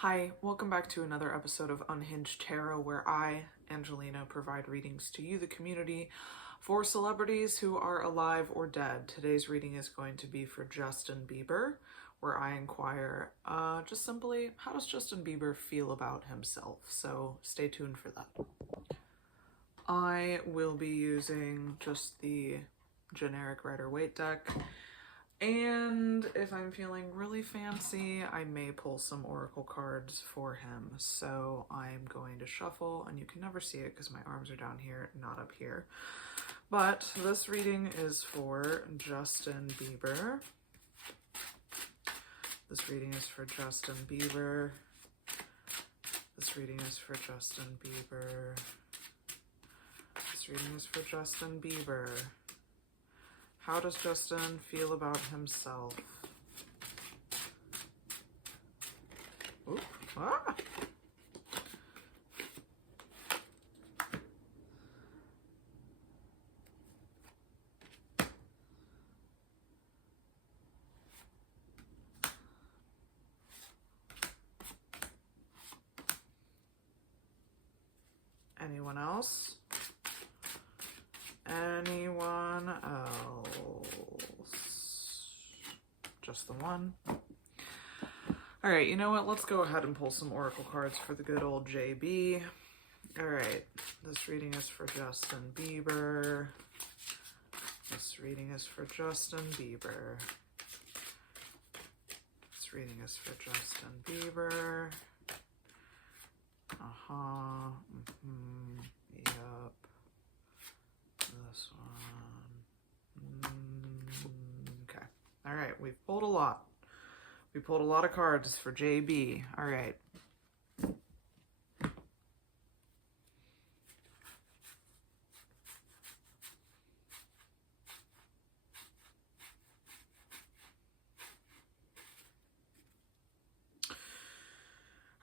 Hi, welcome back to another episode of Unhinged Tarot, where I, Angelina, provide readings to you, the community, for celebrities who are alive or dead. Today's reading is going to be for Justin Bieber, where I inquire just simply, how does Justin Bieber feel about himself? So stay tuned for that. I will be using just the generic Rider-Waite deck. And if I'm feeling really fancy, I may pull some oracle cards for him. So I'm going to shuffle, and you can never see it because my arms are down here, not up here. But this reading is for Justin Bieber. This reading is for Justin Bieber. This reading is for Justin Bieber. This reading is for Justin Bieber. How does Justin feel about himself? Ooh, ah! Anyone else? Anyone else? Just the one? All right, you know what? Let's go ahead and pull some oracle cards for the good old JB. All right, this reading is for Justin Bieber. This reading is for Justin Bieber. This reading is for Justin Bieber. Yep. This one. Okay. All right. We've pulled a lot. We pulled a lot of cards for JB. All right.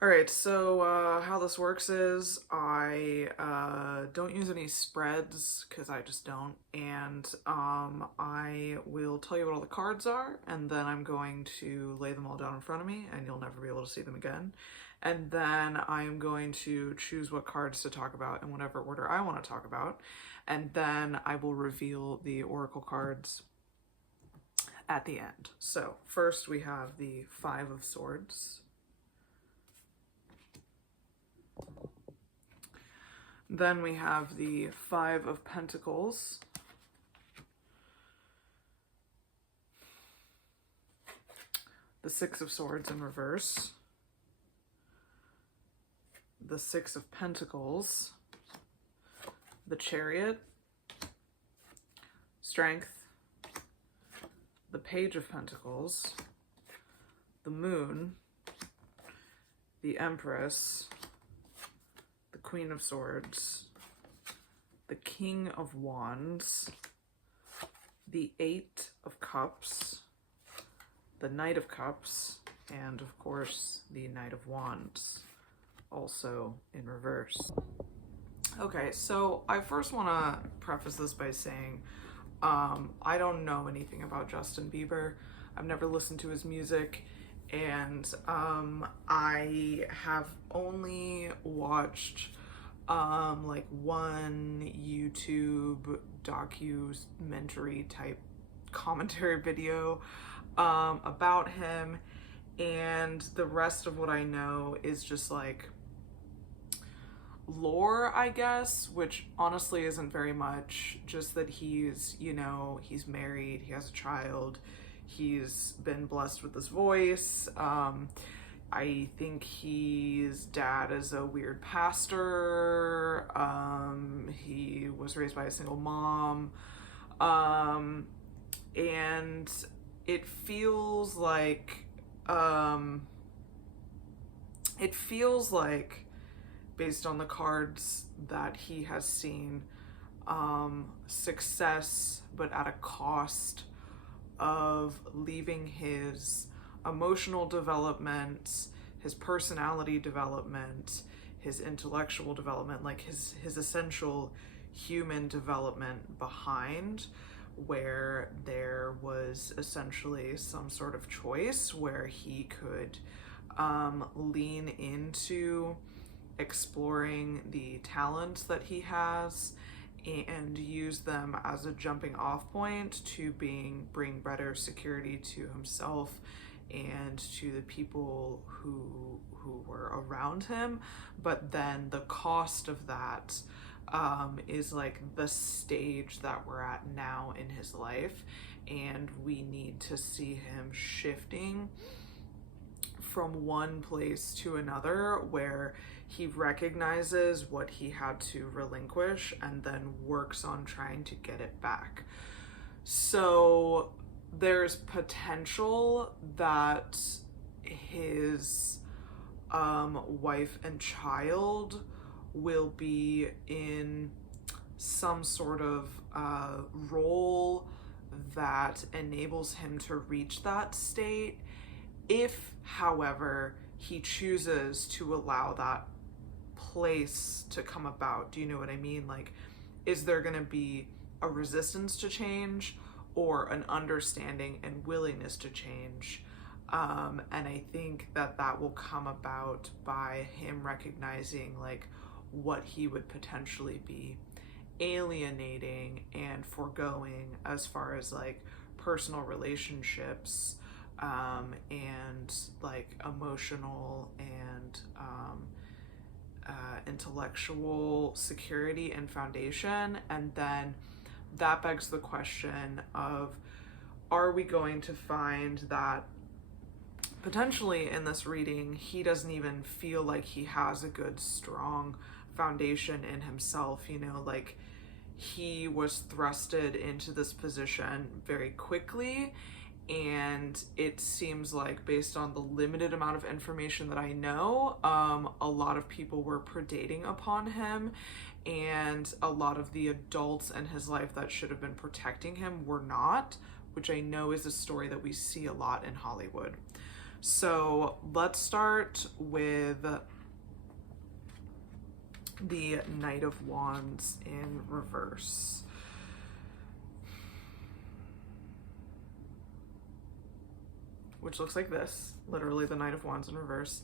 Alright, so how this works is I don't use any spreads because I just don't, and I will tell you what all the cards are, and then I'm going to lay them all down in front of me, and you'll never be able to see them again. And then I'm going to choose what cards to talk about in whatever order I want to talk about, and then I will reveal the oracle cards at the end. So first we have the Five of Swords. Then we have the Five of Pentacles. The Six of Swords in reverse. The Six of Pentacles. The Chariot. Strength. The Page of Pentacles. The Moon. The Empress. Queen of Swords, the King of Wands, the Eight of Cups, the Knight of Cups, and of course the Knight of Wands, also in reverse. Okay, so I first want to preface this by saying I don't know anything about Justin Bieber. I've never listened to his music, and I have only watched like one YouTube documentary type commentary video about him, and the rest of what I know is just like lore, I guess, which honestly isn't very much. Just that he's, you know, he's married, he has a child, he's been blessed with this voice. I think his dad is a weird pastor. He was raised by a single mom. And it feels like, based on the cards that he has seen, success, but at a cost of leaving his emotional development, his personality development, his intellectual development, like his essential human development behind, where there was essentially some sort of choice where he could lean into exploring the talents that he has and use them as a jumping off point to bring better security to himself and to the people who were around him. But then the cost of that is like the stage that we're at now in his life, and we need to see him shifting from one place to another where he recognizes what he had to relinquish and then works on trying to get it back. So there's potential that his wife and child will be in some sort of role that enables him to reach that state. If, however, he chooses to allow that place to come about, do you know what I mean? Like, is there going to be a resistance to change or an understanding and willingness to change? And I think that will come about by him recognizing like what he would potentially be alienating and foregoing as far as like personal relationships, and like emotional and intellectual security and foundation. And then that begs the question of, are we going to find that potentially in this reading he doesn't even feel like he has a good strong foundation in himself, you know, like he was thrusted into this position very quickly, and it seems like, based on the limited amount of information that I know, a lot of people were predating upon him, and a lot of the adults in his life that should have been protecting him were not, which I know is a story that we see a lot in Hollywood. So let's start with the Knight of Wands in reverse. Which looks like this, literally the Knight of Wands in reverse.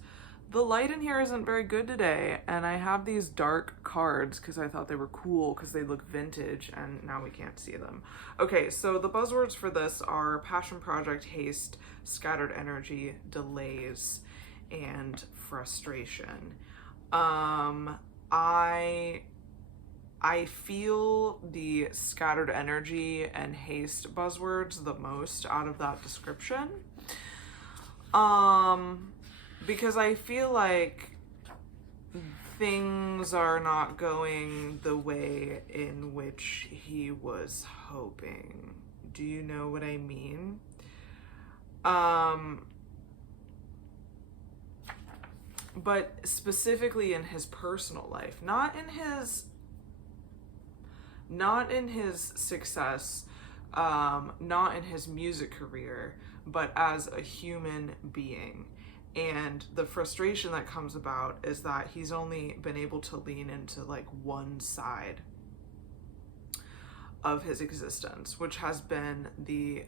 The light in here isn't very good today, and I have these dark cards because I thought they were cool because they look vintage, and now we can't see them. Okay, so the buzzwords for this are passion project, haste, scattered energy, delays, and frustration. I feel the scattered energy and haste buzzwords the most out of that description. Because I feel like things are not going the way in which he was hoping. Do you know what I mean? But specifically in his personal life, not in his success, not in his music career, but as a human being. And the frustration that comes about is that he's only been able to lean into like one side of his existence, which has been the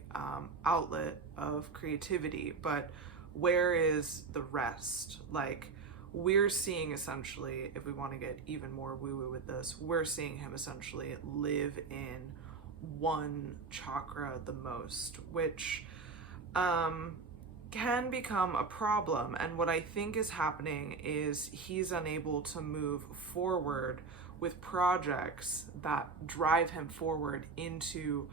outlet of creativity. But where is the rest? Like, we're seeing essentially, if we want to get even more woo-woo with this, we're seeing him essentially live in one chakra the most, which can become a problem. And what I think is happening is he's unable to move forward with projects that drive him forward into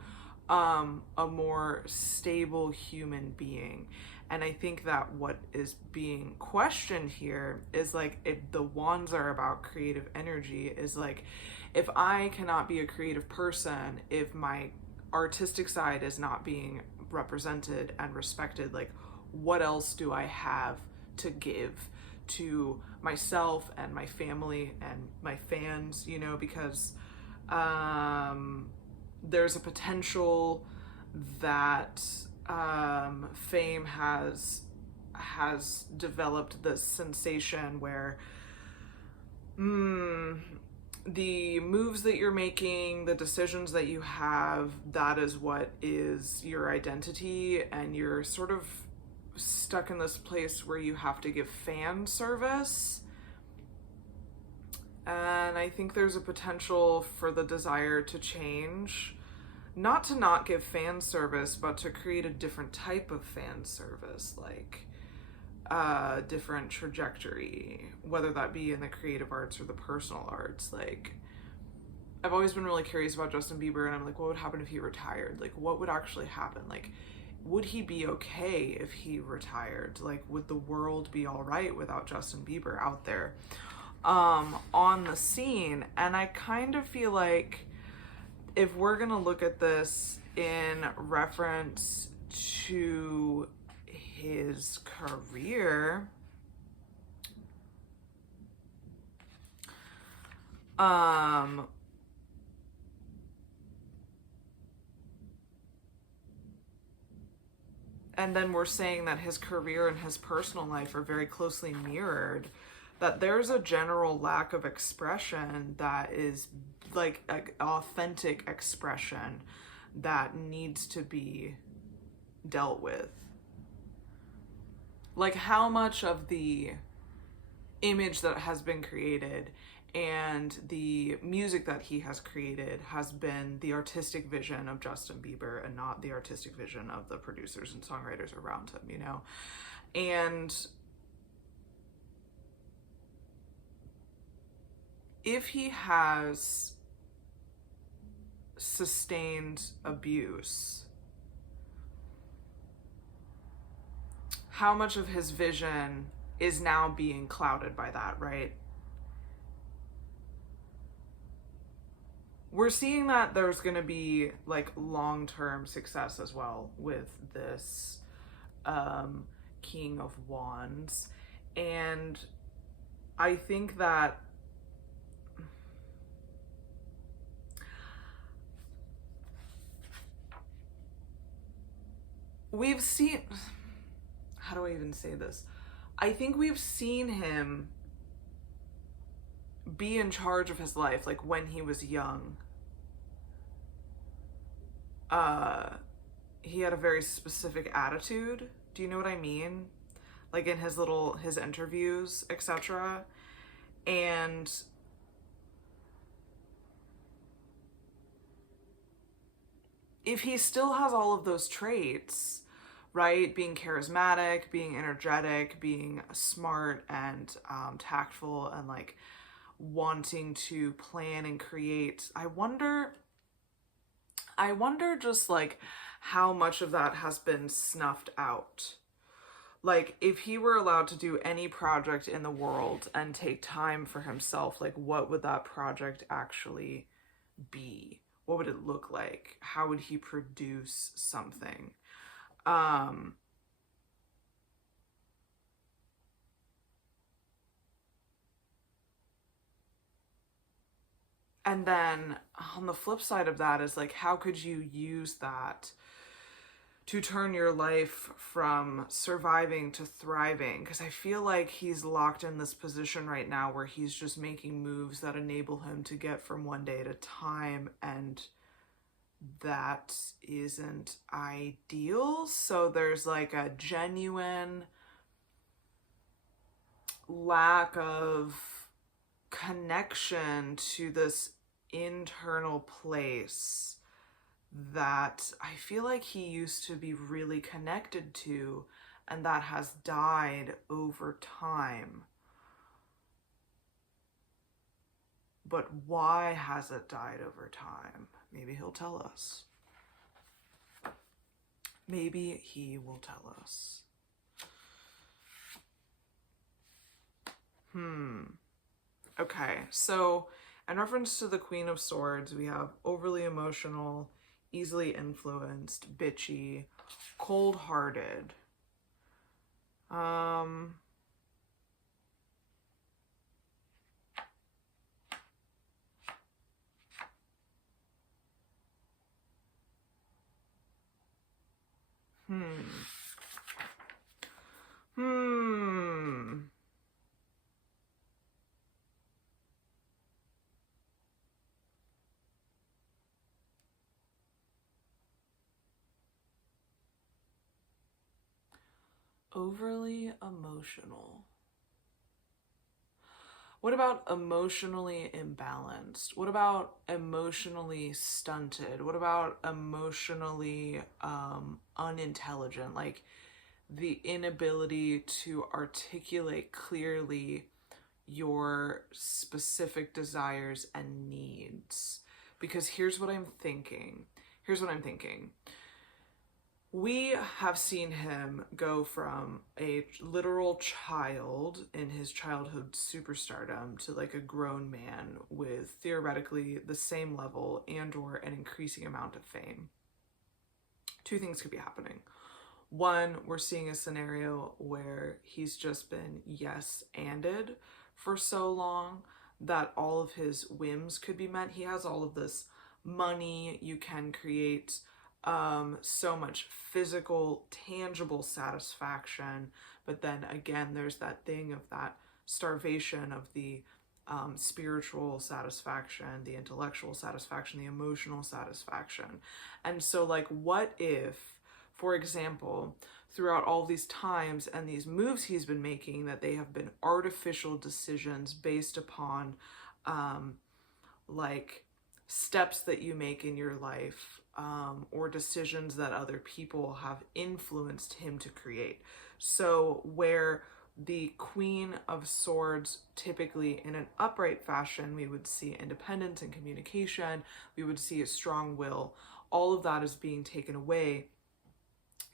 a more stable human being. And I think that what is being questioned here is like, if the wands are about creative energy, is like, if I cannot be a creative person, if my artistic side is not being represented and respected, like, what else do I have to give to myself and my family and my fans, you know, because there's a potential that fame has developed this sensation where the moves that you're making, the decisions that you have, that is what is your identity, and you're sort of stuck in this place where you have to give fan service. And I think there's a potential for the desire to change. Not to not give fan service, but to create a different type of fan service, like a different trajectory, whether that be in the creative arts or the personal arts. Like, I've always been really curious about Justin Bieber, and I'm like, what would happen if he retired? Like, what would actually happen? Like, would he be okay if he retired? Like, would the world be all right without Justin Bieber out there on the scene? And I kind of feel like if we're gonna look at this in reference to his career, and then we're saying that his career and his personal life are very closely mirrored, that there's a general lack of expression that is like an authentic expression that needs to be dealt with. Like, how much of the image that has been created and the music that he has created has been the artistic vision of Justin Bieber and not the artistic vision of the producers and songwriters around him, you know? And if he has sustained abuse, how much of his vision is now being clouded by that, right? We're seeing that there's going to be like long-term success as well with this King of Wands. And I think that we've seen, how do I even say this? I think we've seen him be in charge of his life, like when he was young. He had a very specific attitude. Do you know what I mean? Like in his interviews, etc. And if he still has all of those traits, right? Being charismatic, being energetic, being smart and tactful, and like wanting to plan and create. I wonder just like how much of that has been snuffed out. Like, if he were allowed to do any project in the world and take time for himself, like, what would that project actually be? What would it look like? How would he produce something? And then on the flip side of that is like, how could you use that to turn your life from surviving to thriving? Because I feel like he's locked in this position right now where he's just making moves that enable him to get from one day at a time, and that isn't ideal. So there's like a genuine lack of connection to this internal place that I feel like he used to be really connected to, and that has died over time. But why has it died over time? Maybe he'll tell us. Maybe he will tell us. Okay, so in reference to the Queen of Swords, we have overly emotional, easily influenced, bitchy, cold-hearted. Overly emotional. What about emotionally imbalanced? What about emotionally stunted? What about emotionally unintelligent? Like the inability to articulate clearly your specific desires and needs. Because here's what I'm thinking. We have seen him go from a literal child in his childhood superstardom to like a grown man with theoretically the same level and or an increasing amount of fame. Two things could be happening. One, we're seeing a scenario where he's just been yes-anded for so long that all of his whims could be met. He has all of this money, you can create so much physical, tangible satisfaction, but then again, there's that thing of that starvation of the spiritual satisfaction, the intellectual satisfaction, the emotional satisfaction. And so, like, what if, for example, throughout all these times and these moves he's been making, that they have been artificial decisions based upon like steps that you make in your life, or decisions that other people have influenced him to create. So where the Queen of Swords, typically in an upright fashion, we would see independence and communication, we would see a strong will, all of that is being taken away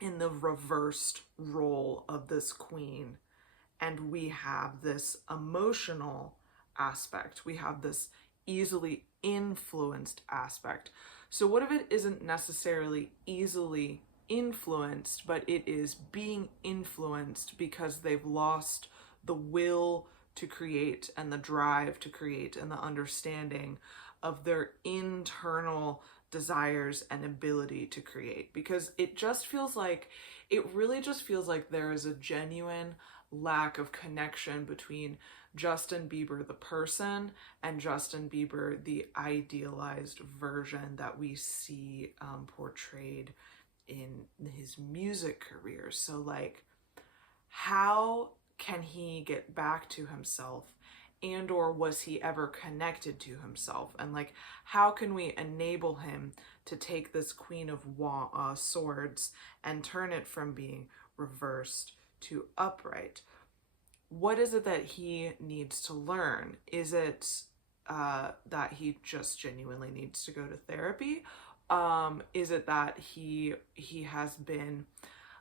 in the reversed role of this queen. And we have this emotional aspect. We have this easily influenced aspect. So what if it isn't necessarily easily influenced, but it is being influenced because they've lost the will to create and the drive to create and the understanding of their internal desires and ability to create? Because it really just feels like there is a genuine lack of connection between Justin Bieber the person and Justin Bieber the idealized version that we see portrayed in his music career. So like, how can he get back to himself, and or was he ever connected to himself? And like, how can we enable him to take this Queen of Swords and turn it from being reversed to upright? What is it that he needs to learn? Is it that he just genuinely needs to go to therapy? Is it that he has been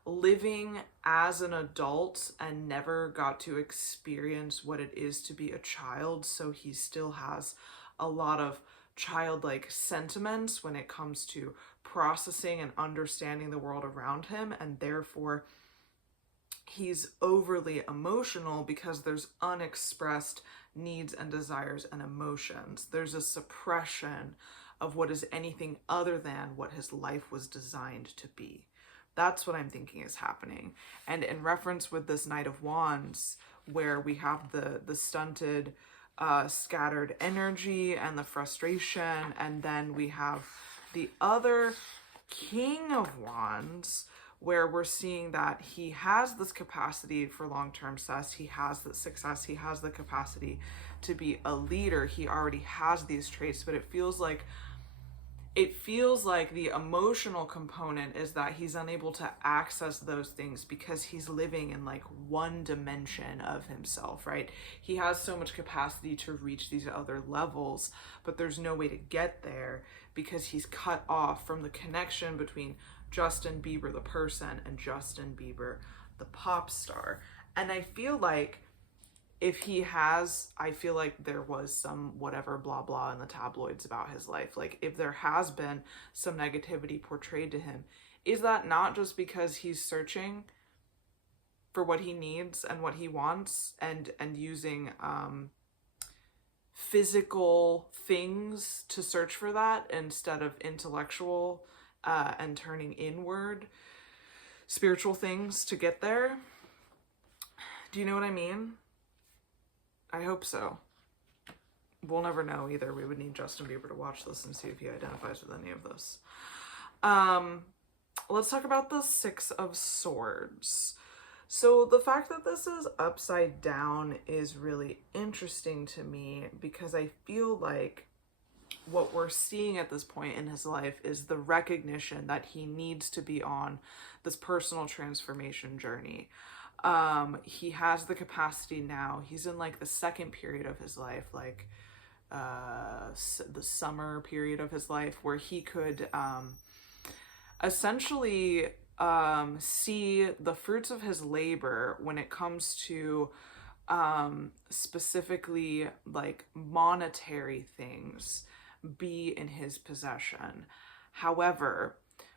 living as an adult and never got to experience what it is to be a child, so he still has a lot of childlike sentiments when it comes to processing and understanding the world around him, and therefore he's overly emotional because there's unexpressed needs and desires and emotions. There's a suppression of what is anything other than what his life was designed to be. That's what I'm thinking is happening. And in reference with this Knight of Wands, where we have the stunted, scattered energy and the frustration, and then we have the other King of Wands, where we're seeing that he has this capacity for long-term success, he has the success, he has the capacity to be a leader, he already has these traits, but it feels like the emotional component is that he's unable to access those things because he's living in like one dimension of himself, right? He has so much capacity to reach these other levels, but there's no way to get there because he's cut off from the connection between Justin Bieber the person and Justin Bieber the pop star. And I feel like I feel like there was some whatever blah blah in the tabloids about his life. Like, if there has been some negativity portrayed to him, is that not just because he's searching for what he needs and what he wants and using physical things to search for that instead of intellectual and turning inward spiritual things to get there? Do you know what I mean? I hope so. We'll never know either. We would need Justin Bieber to watch this and see if he identifies with any of this. Let's talk about the Six of Swords. So the fact that this is upside down is really interesting to me, because I feel like what we're seeing at this point in his life is the recognition that he needs to be on this personal transformation journey. He has the capacity now. He's in like the second period of his life, like the summer period of his life, where he could essentially see the fruits of his labor when it comes to specifically like monetary things be in his possession. However,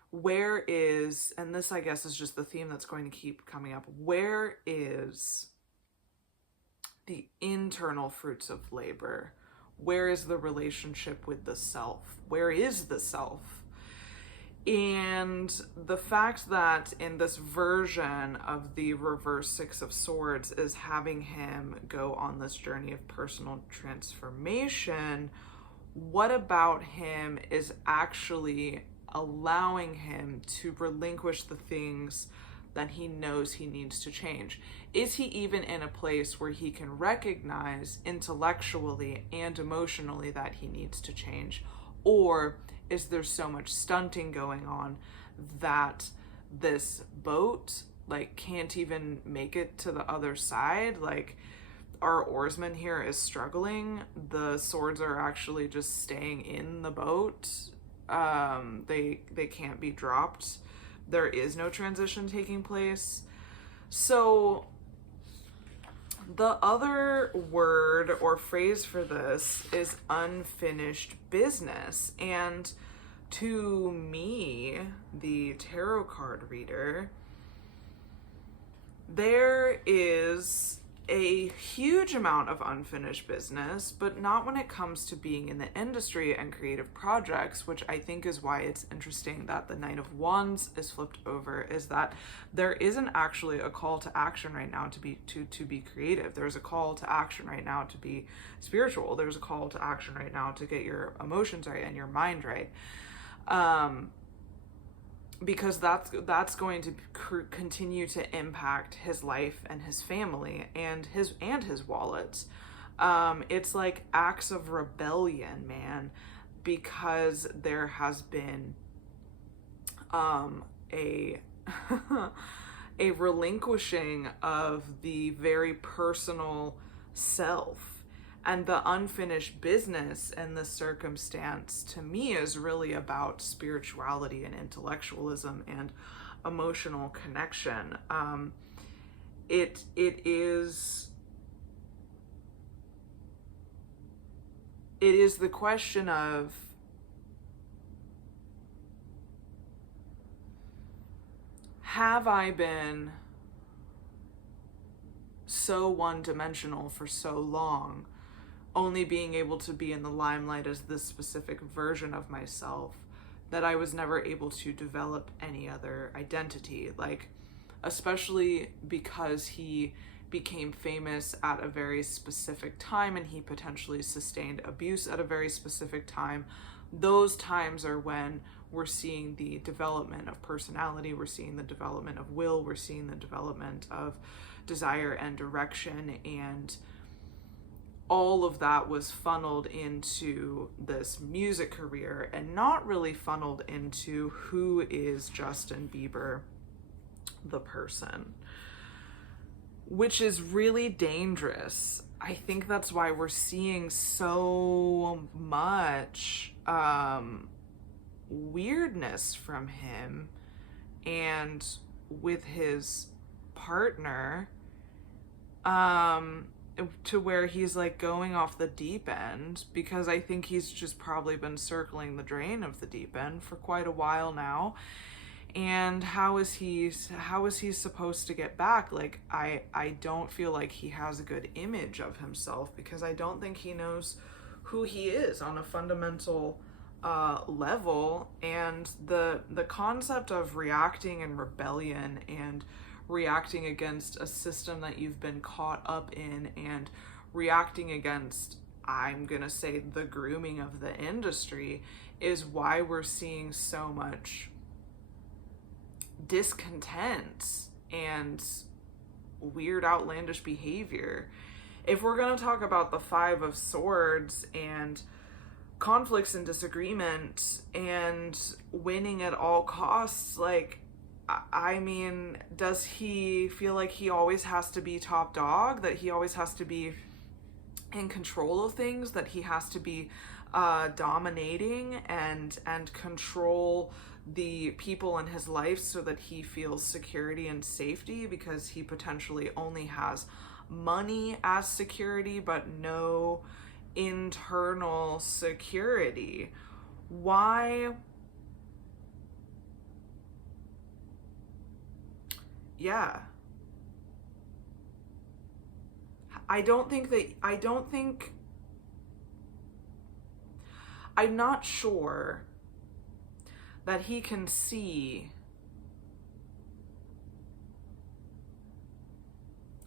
where is, and this I guess is just the theme that's going to keep coming up, where is the internal fruits of labor? Where is the relationship with the self? Where is the self? And the fact that in this version of the reverse Six of Swords is having him go on this journey of personal transformation, what about him is actually allowing him to relinquish the things that he knows he needs to change? Is he even in a place where he can recognize intellectually and emotionally that he needs to change? Or is there so much stunting going on that this boat like can't even make it to the other side? Like, our oarsman here is struggling. The swords are actually just staying in the boat. They can't be dropped. There is no transition taking place. So the other word or phrase for this is unfinished business. And to me, the tarot card reader, there is a huge amount of unfinished business, but not when it comes to being in the industry and creative projects, which I think is why it's interesting that the Knight of Wands is flipped over, is that there isn't actually a call to action right now to be creative. There's a call to action right now to be spiritual. There's a call to action right now to get your emotions right and your mind right. Because that's going to continue to impact his life and his family and his wallet. It's like acts of rebellion, man, because there has been a a relinquishing of the very personal self. And the unfinished business in this circumstance, to me, is really about spirituality and intellectualism and emotional connection. It is the question of have I been so one-dimensional for so long, only being able to be in the limelight as this specific version of myself, that I was never able to develop any other identity. Like, especially because he became famous at a very specific time and he potentially sustained abuse at a very specific time. Those times are when we're seeing the development of personality, we're seeing the development of will, we're seeing the development of desire and direction, and all of that was funneled into this music career and not really funneled into who is Justin Bieber, the person, which is really dangerous. I think that's why we're seeing so much weirdness from him and with his partner, to where he's like going off the deep end, because I think he's just probably been circling the drain of the deep end for quite a while now. And how is he supposed to get back? Like, I don't feel like he has a good image of himself, because I don't think he knows who he is on a fundamental level. And the concept of reacting in rebellion and reacting against a system that you've been caught up in and reacting against, I'm gonna say, the grooming of the industry, is why we're seeing so much discontent and weird, outlandish behavior. If we're going to talk about the Five of Swords and conflicts and disagreement and winning at all costs, like, I mean, does he feel like he always has to be top dog, that he always has to be in control of things, that he has to be dominating and control the people in his life so that he feels security and safety, because he potentially only has money as security but no internal security? Why? Yeah. I'm not sure that he can see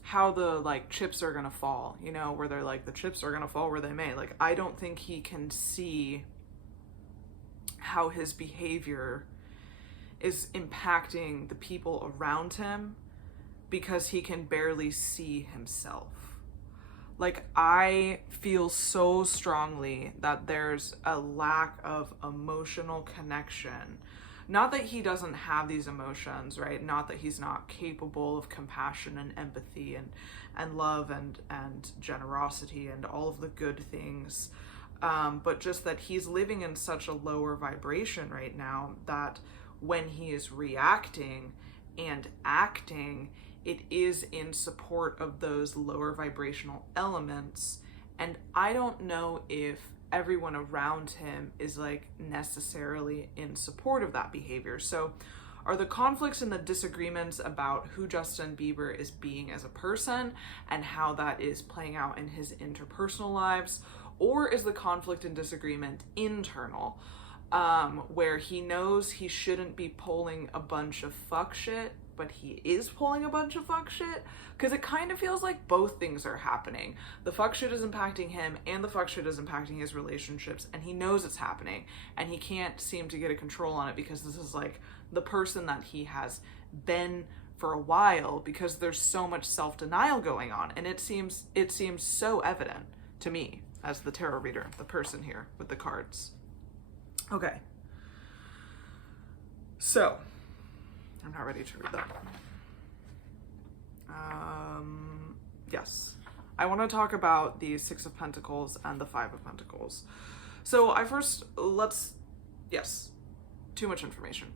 how the, like, chips are gonna fall, you know, where they're like, the chips are gonna fall where they may. Like, I don't think he can see how his behavior is impacting the people around him, because he can barely see himself. Like, I feel so strongly that there's a lack of emotional connection. Not that he doesn't have these emotions, right? Not that he's not capable of compassion and empathy and love and generosity and all of the good things. But just that he's living in such a lower vibration right now that when he is reacting and acting, it is in support of those lower vibrational elements. And I don't know if everyone around him is, like, necessarily in support of that behavior. So are the conflicts and the disagreements about who Justin Bieber is being as a person and how that is playing out in his interpersonal lives? Or is the conflict and disagreement internal, where he knows he shouldn't be pulling a bunch of fuck shit, but he is pulling a bunch of fuck shit? Because it kind of feels like both things are happening. The fuck shit is impacting him, and the fuck shit is impacting his relationships, and he knows it's happening, and he can't seem to get a control on it, because this is, like, the person that he has been for a while, because there's so much self-denial going on, and it seems so evident to me as the tarot reader, the person here with the cards. Okay. So, I'm not ready to read that. Yes. I want to talk about the Six of Pentacles and the Five of Pentacles. So too much information.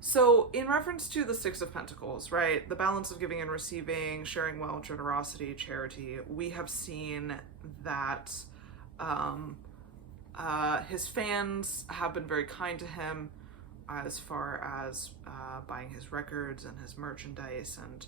So in reference to the Six of Pentacles, right, the balance of giving and receiving, sharing wealth, generosity, charity, we have seen that his fans have been very kind to him, as far as buying his records and his merchandise and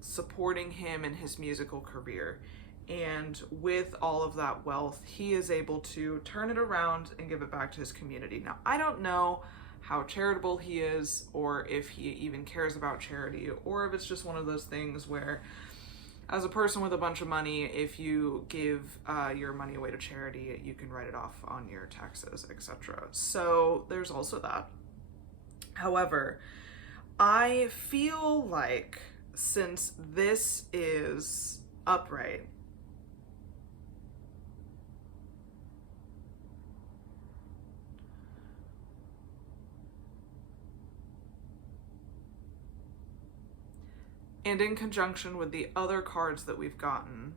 supporting him in his musical career. And with all of that wealth, he is able to turn it around and give it back to his community. Now, I don't know how charitable he is, or if he even cares about charity, or if it's just one of those things where, as a person with a bunch of money, if you give your money away to charity, you can write it off on your taxes, etc. So there's also that. However, I feel like, since this is upright, and in conjunction with the other cards that we've gotten,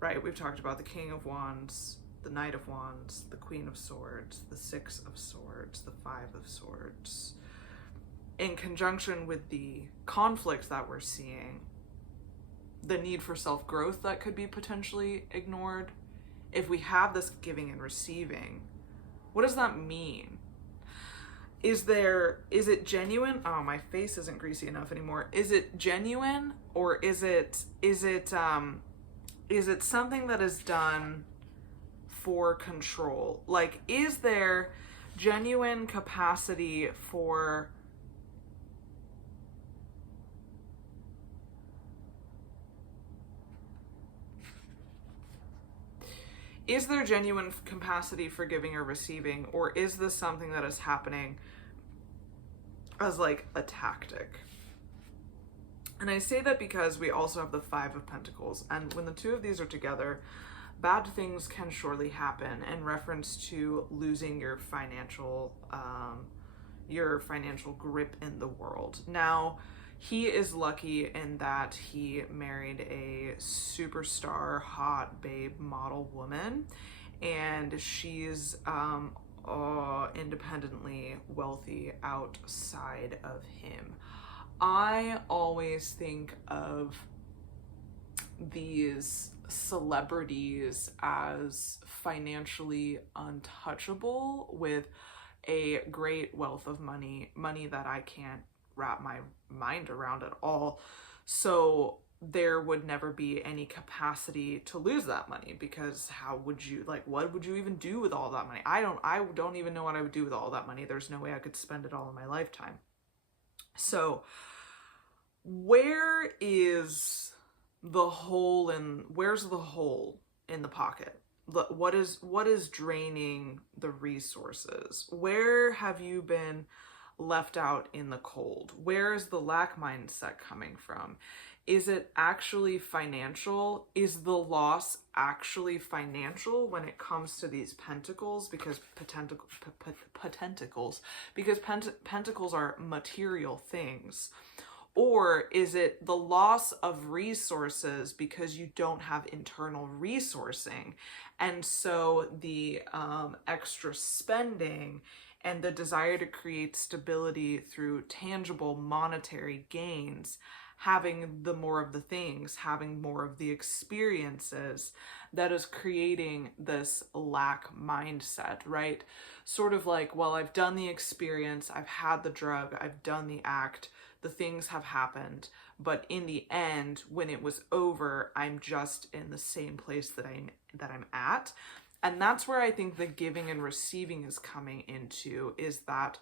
right, we've talked about the King of Wands, the Knight of Wands, the Queen of Swords, the Six of Swords, the Five of Swords. In conjunction with the conflict that we're seeing, the need for self-growth that could be potentially ignored, if we have this giving and receiving, what does that mean? Is it genuine? Oh, my face isn't greasy enough anymore. Is it genuine, or is it something that is done for control? Like, is there genuine capacity for giving or receiving, or is this something that is happening as, like, a tactic? And I say that because we also have the Five of Pentacles. And when the two of these are together, bad things can surely happen in reference to losing your financial grip in the world. Now, he is lucky in that he married a superstar, hot babe model woman, and she's independently wealthy outside of him. I always think of these celebrities as financially untouchable with a great wealth of money that I can't wrap my mind around at all. So there would never be any capacity to lose that money, because how would you, like, what would you even do with all that money? I don't even know what I would do with all that money. There's no way I could spend it all in my lifetime. So where's the hole in the pocket? What is draining the resources? Where have you been left out in the cold? Where is the lack mindset coming from? Is it actually financial? Is the loss actually financial when it comes to these pentacles? Because pentacles are material things. Or is it the loss of resources because you don't have internal resourcing? And so the extra spending and the desire to create stability through tangible monetary gains, having the more of the things, having more of the experiences, that is creating this lack mindset, right? Sort of like, well, I've done the experience, I've had the drug, I've done the act, the things have happened, but in the end, when it was over, I'm just in the same place that I'm at. And that's where I think the giving and receiving is coming into, is that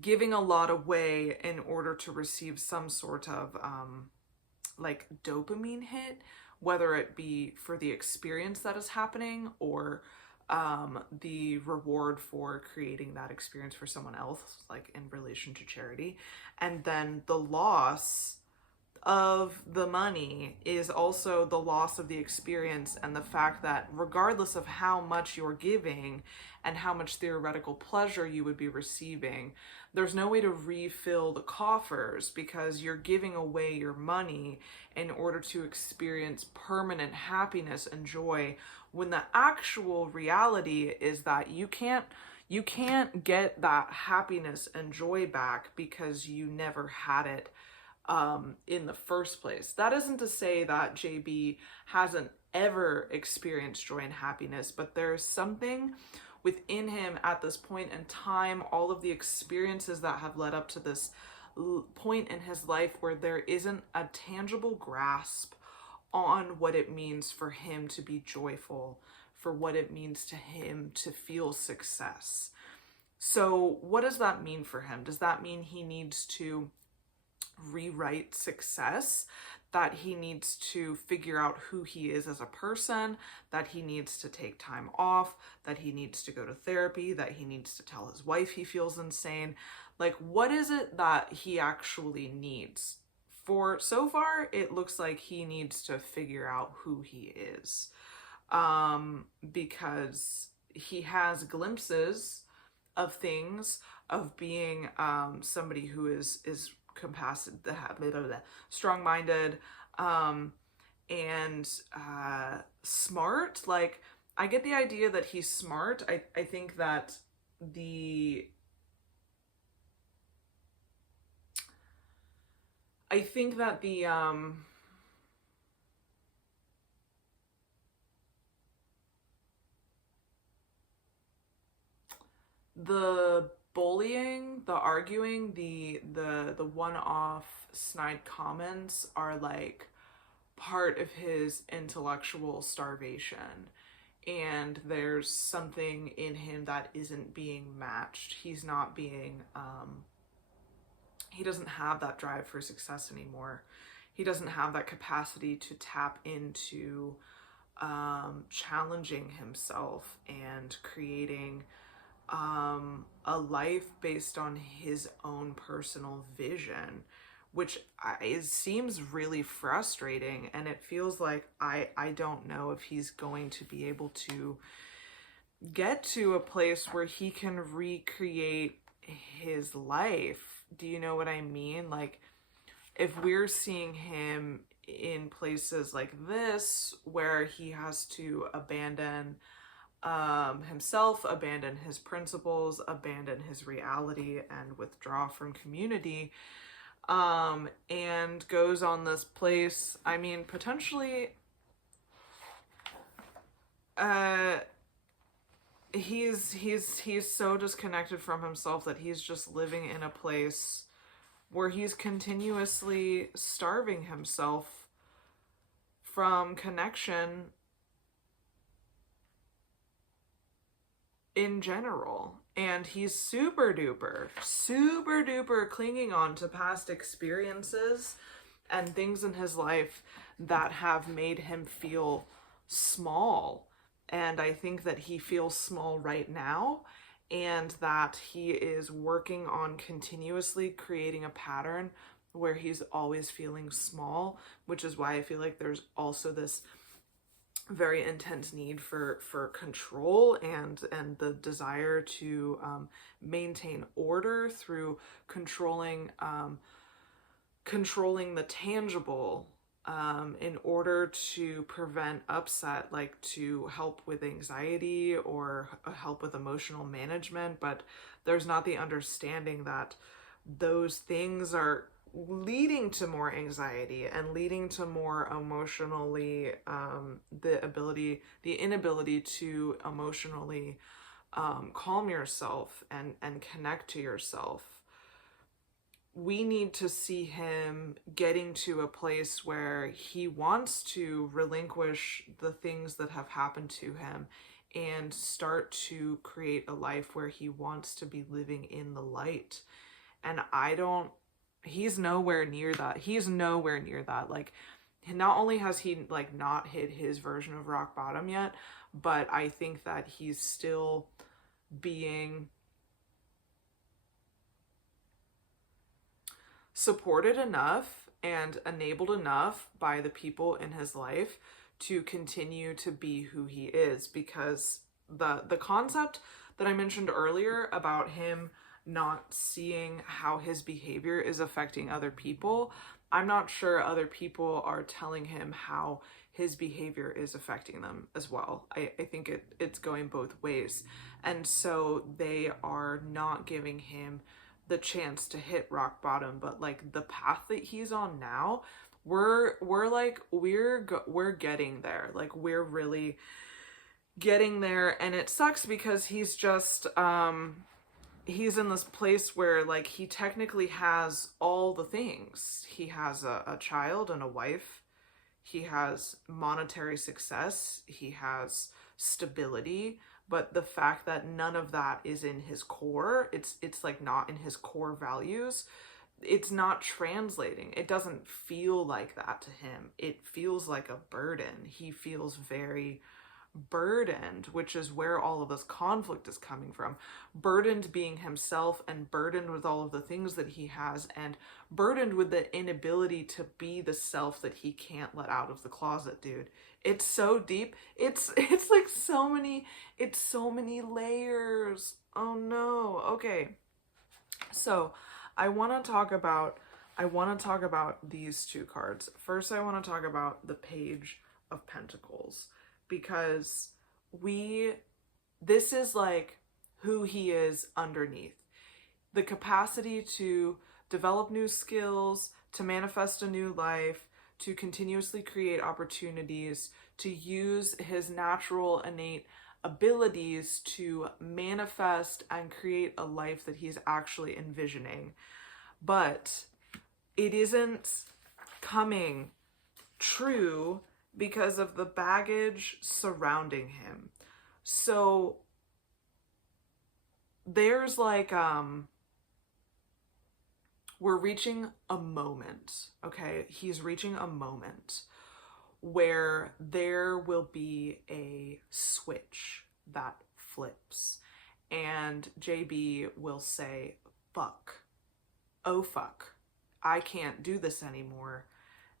giving a lot away in order to receive some sort of like dopamine hit, whether it be for the experience that is happening or the reward for creating that experience for someone else, like in relation to charity. And then the loss of the money is also the loss of the experience, and the fact that regardless of how much you're giving and how much theoretical pleasure you would be receiving, there's no way to refill the coffers, because you're giving away your money in order to experience permanent happiness and joy, when the actual reality is that you can't get that happiness and joy back because you never had it in the first place. That isn't to say that JB hasn't ever experienced joy and happiness, but there's something within him at this point in time, all of the experiences that have led up to this point in his life, where there isn't a tangible grasp on what it means for him to be joyful, for what it means to him to feel success. So what does that mean for him? Does that mean he needs to rewrite success, that he needs to figure out who he is as a person, that he needs to take time off, that he needs to go to therapy, that he needs to tell his wife he feels insane? Like, what is it that he actually needs? For so far, it looks like he needs to figure out who he is, because he has glimpses of things, of being somebody who is compassionate, strong-minded, and smart. Like, I get the idea that he's smart. I think that the the bullying, the arguing, the one-off snide comments are like part of his intellectual starvation, and there's something in him that isn't being matched. He's not being he doesn't have that drive for success anymore. He doesn't have that capacity to tap into challenging himself and creating a life based on his own personal vision, which it seems really frustrating. And it feels like I don't know if he's going to be able to get to a place where he can recreate his life. Do you know what I mean? Like, if we're seeing him in places like this where he has to abandon himself, abandon his principles, abandon his reality, and withdraw from community, and goes on this place, I mean, potentially he's so disconnected from himself that he's just living in a place where he's continuously starving himself from connection in general. And he's super duper clinging on to past experiences and things in his life that have made him feel small. And I think that he feels small right now, and that he is working on continuously creating a pattern where he's always feeling small, which is why I feel like there's also this very intense need for control and the desire to maintain order through controlling the tangible, in order to prevent upset, like to help with anxiety or help with emotional management. But there's not the understanding that those things are leading to more anxiety and leading to more emotionally, the inability to emotionally calm yourself and connect to yourself. We need to see him getting to a place where he wants to relinquish the things that have happened to him and start to create a life where he wants to be living in the light. And he's nowhere near that. Like, not only has he like not hit his version of rock bottom yet, but I think that he's still being supported enough and enabled enough by the people in his life to continue to be who he is. Because the concept that I mentioned earlier about him not seeing how his behavior is affecting other people, I'm not sure other people are telling him how his behavior is affecting them as well. I think it's going both ways. And so they are not giving him the chance to hit rock bottom. But like the path that he's on now, we're getting there. Like, we're really getting there. And it sucks because he's just he's in this place where like he technically has all the things. He has a child and a wife. He has monetary success. He has stability. But the fact that none of that is in his core, it's like not in his core values, it's not translating. It doesn't feel like that to him. It feels like a burden. He feels very burdened, which is where all of this conflict is coming from. Burdened being himself, and burdened with all of the things that he has, and burdened with the inability to be the self that he can't let out of the closet, dude. It's so deep. It's like so many layers. Oh no. Okay. So I want to talk about these two cards. First, I want to talk about the Page of Pentacles, because this is like who he is underneath. The capacity to develop new skills, to manifest a new life, to continuously create opportunities, to use his natural innate abilities to manifest and create a life that he's actually envisioning. But it isn't coming true because of the baggage surrounding him. So there's like, we're reaching a moment, okay? He's reaching a moment where there will be a switch that flips, and JB will say, fuck. Oh fuck. I can't do this anymore.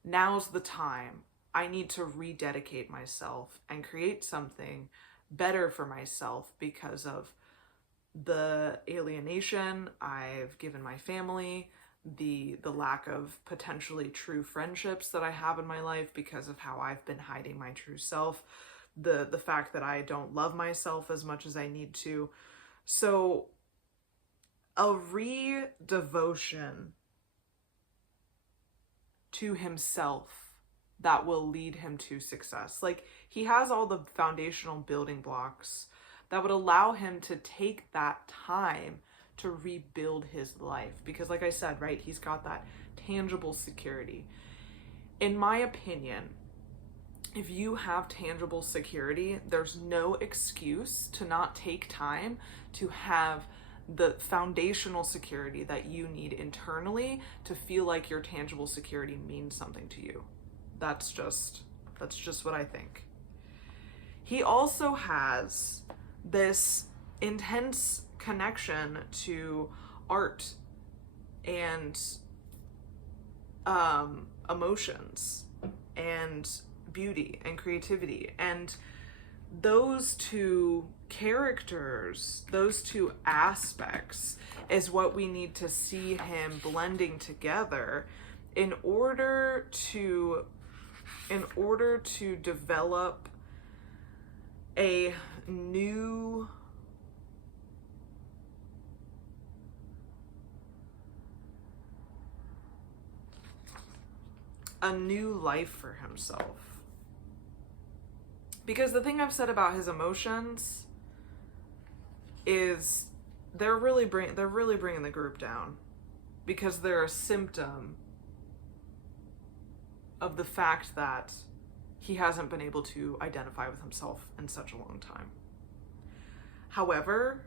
Now's the time. I need to rededicate myself and create something better for myself because of the alienation I've given my family, the lack of potentially true friendships that I have in my life because of how I've been hiding my true self, the fact that I don't love myself as much as I need to. So a re-devotion to himself that will lead him to success. Like, he has all the foundational building blocks that would allow him to take that time to rebuild his life. Because like I said, right, he's got that tangible security. In my opinion, if you have tangible security, there's no excuse to not take time to have the foundational security that you need internally to feel like your tangible security means something to you. That's just what I think. He also has this intense connection to art and emotions and beauty and creativity, and those two characters, those two aspects is what we need to see him blending together in order to develop a new life for himself. Because the thing I've said about his emotions is they're really bringing the group down, because they're a symptom of the fact that he hasn't been able to identify with himself in such a long time. However,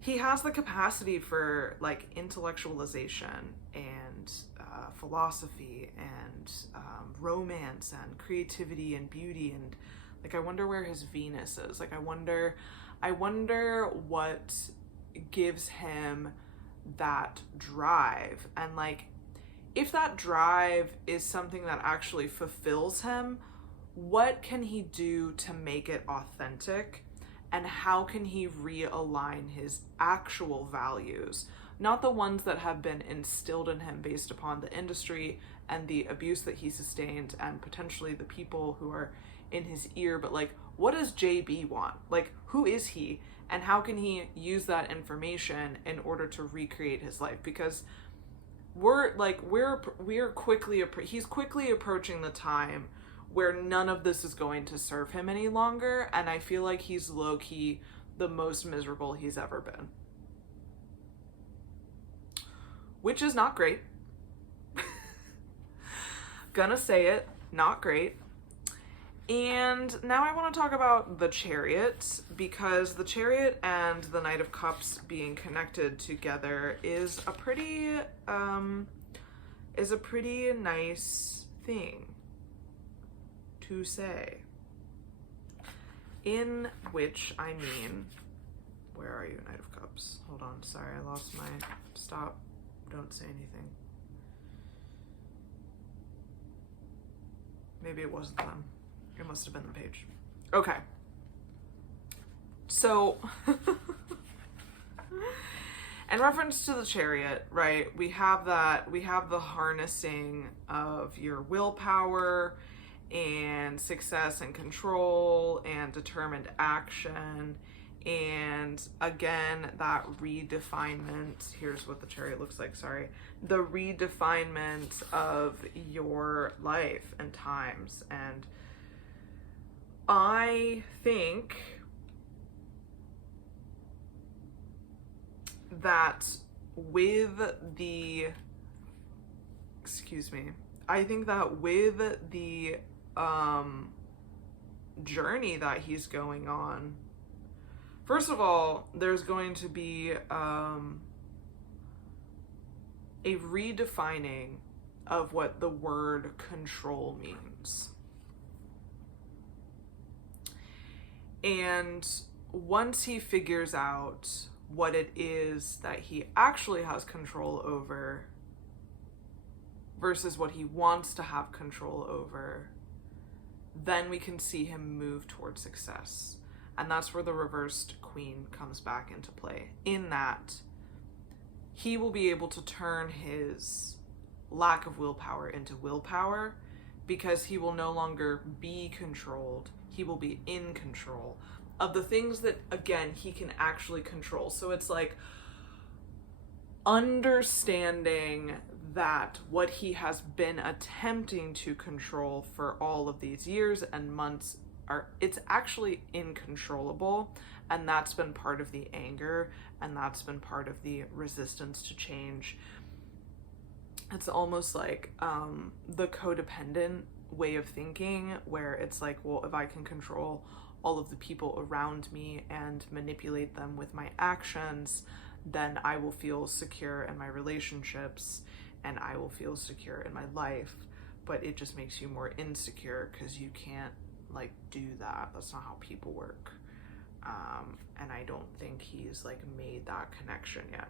he has the capacity for like intellectualization and philosophy and romance and creativity and beauty, and like I wonder where his Venus is. Like I wonder what gives him that drive, and like if that drive is something that actually fulfills him, what can he do to make it authentic? And how can he realign his actual values? Not the ones that have been instilled in him based upon the industry and the abuse that he sustained and potentially the people who are in his ear, but like, what does JB want? Like, who is he? And how can he use that information in order to recreate his life? Because he's quickly approaching the time where none of this is going to serve him any longer, and I feel like he's low-key the most miserable he's ever been. Which is not great. Gonna say it, not great. And now I want to talk about the Chariot, because the Chariot and the Knight of Cups being connected together is a pretty nice thing to say. In which I mean, where are you, Knight of Cups? Hold on, sorry, I lost my stop. Don't say anything. Maybe it wasn't them. It must have been the page. Okay. So, in reference to the Chariot, right, we have the harnessing of your willpower and success and control and determined action, and again, that redefinement. Here's what the Chariot looks like, sorry. The redefinement of your life and times. And I think that with the journey that he's going on, first of all, there's going to be a redefining of what the word control means. And once he figures out what it is that he actually has control over versus what he wants to have control over, then we can see him move towards success. And that's where the reversed queen comes back into play, in that he will be able to turn his lack of willpower into willpower, because he will no longer be controlled. He will be in control of the things that, again, he can actually control. So it's like understanding that what he has been attempting to control for all of these years and months it's actually incontrollable, and that's been part of the anger, and that's been part of the resistance to change. It's almost like the codependent way of thinking, where it's like, well, if I can control all of the people around me and manipulate them with my actions, then I will feel secure in my relationships and I will feel secure in my life. But it just makes you more insecure because you can't like do that. That's not how people work. And I don't think he's like made that connection yet.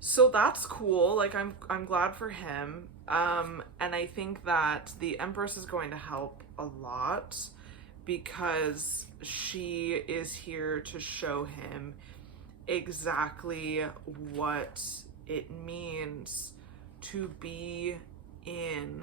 So that's cool. Like I'm glad for him. And I think that the Empress is going to help a lot, because she is here to show him exactly what it means to be in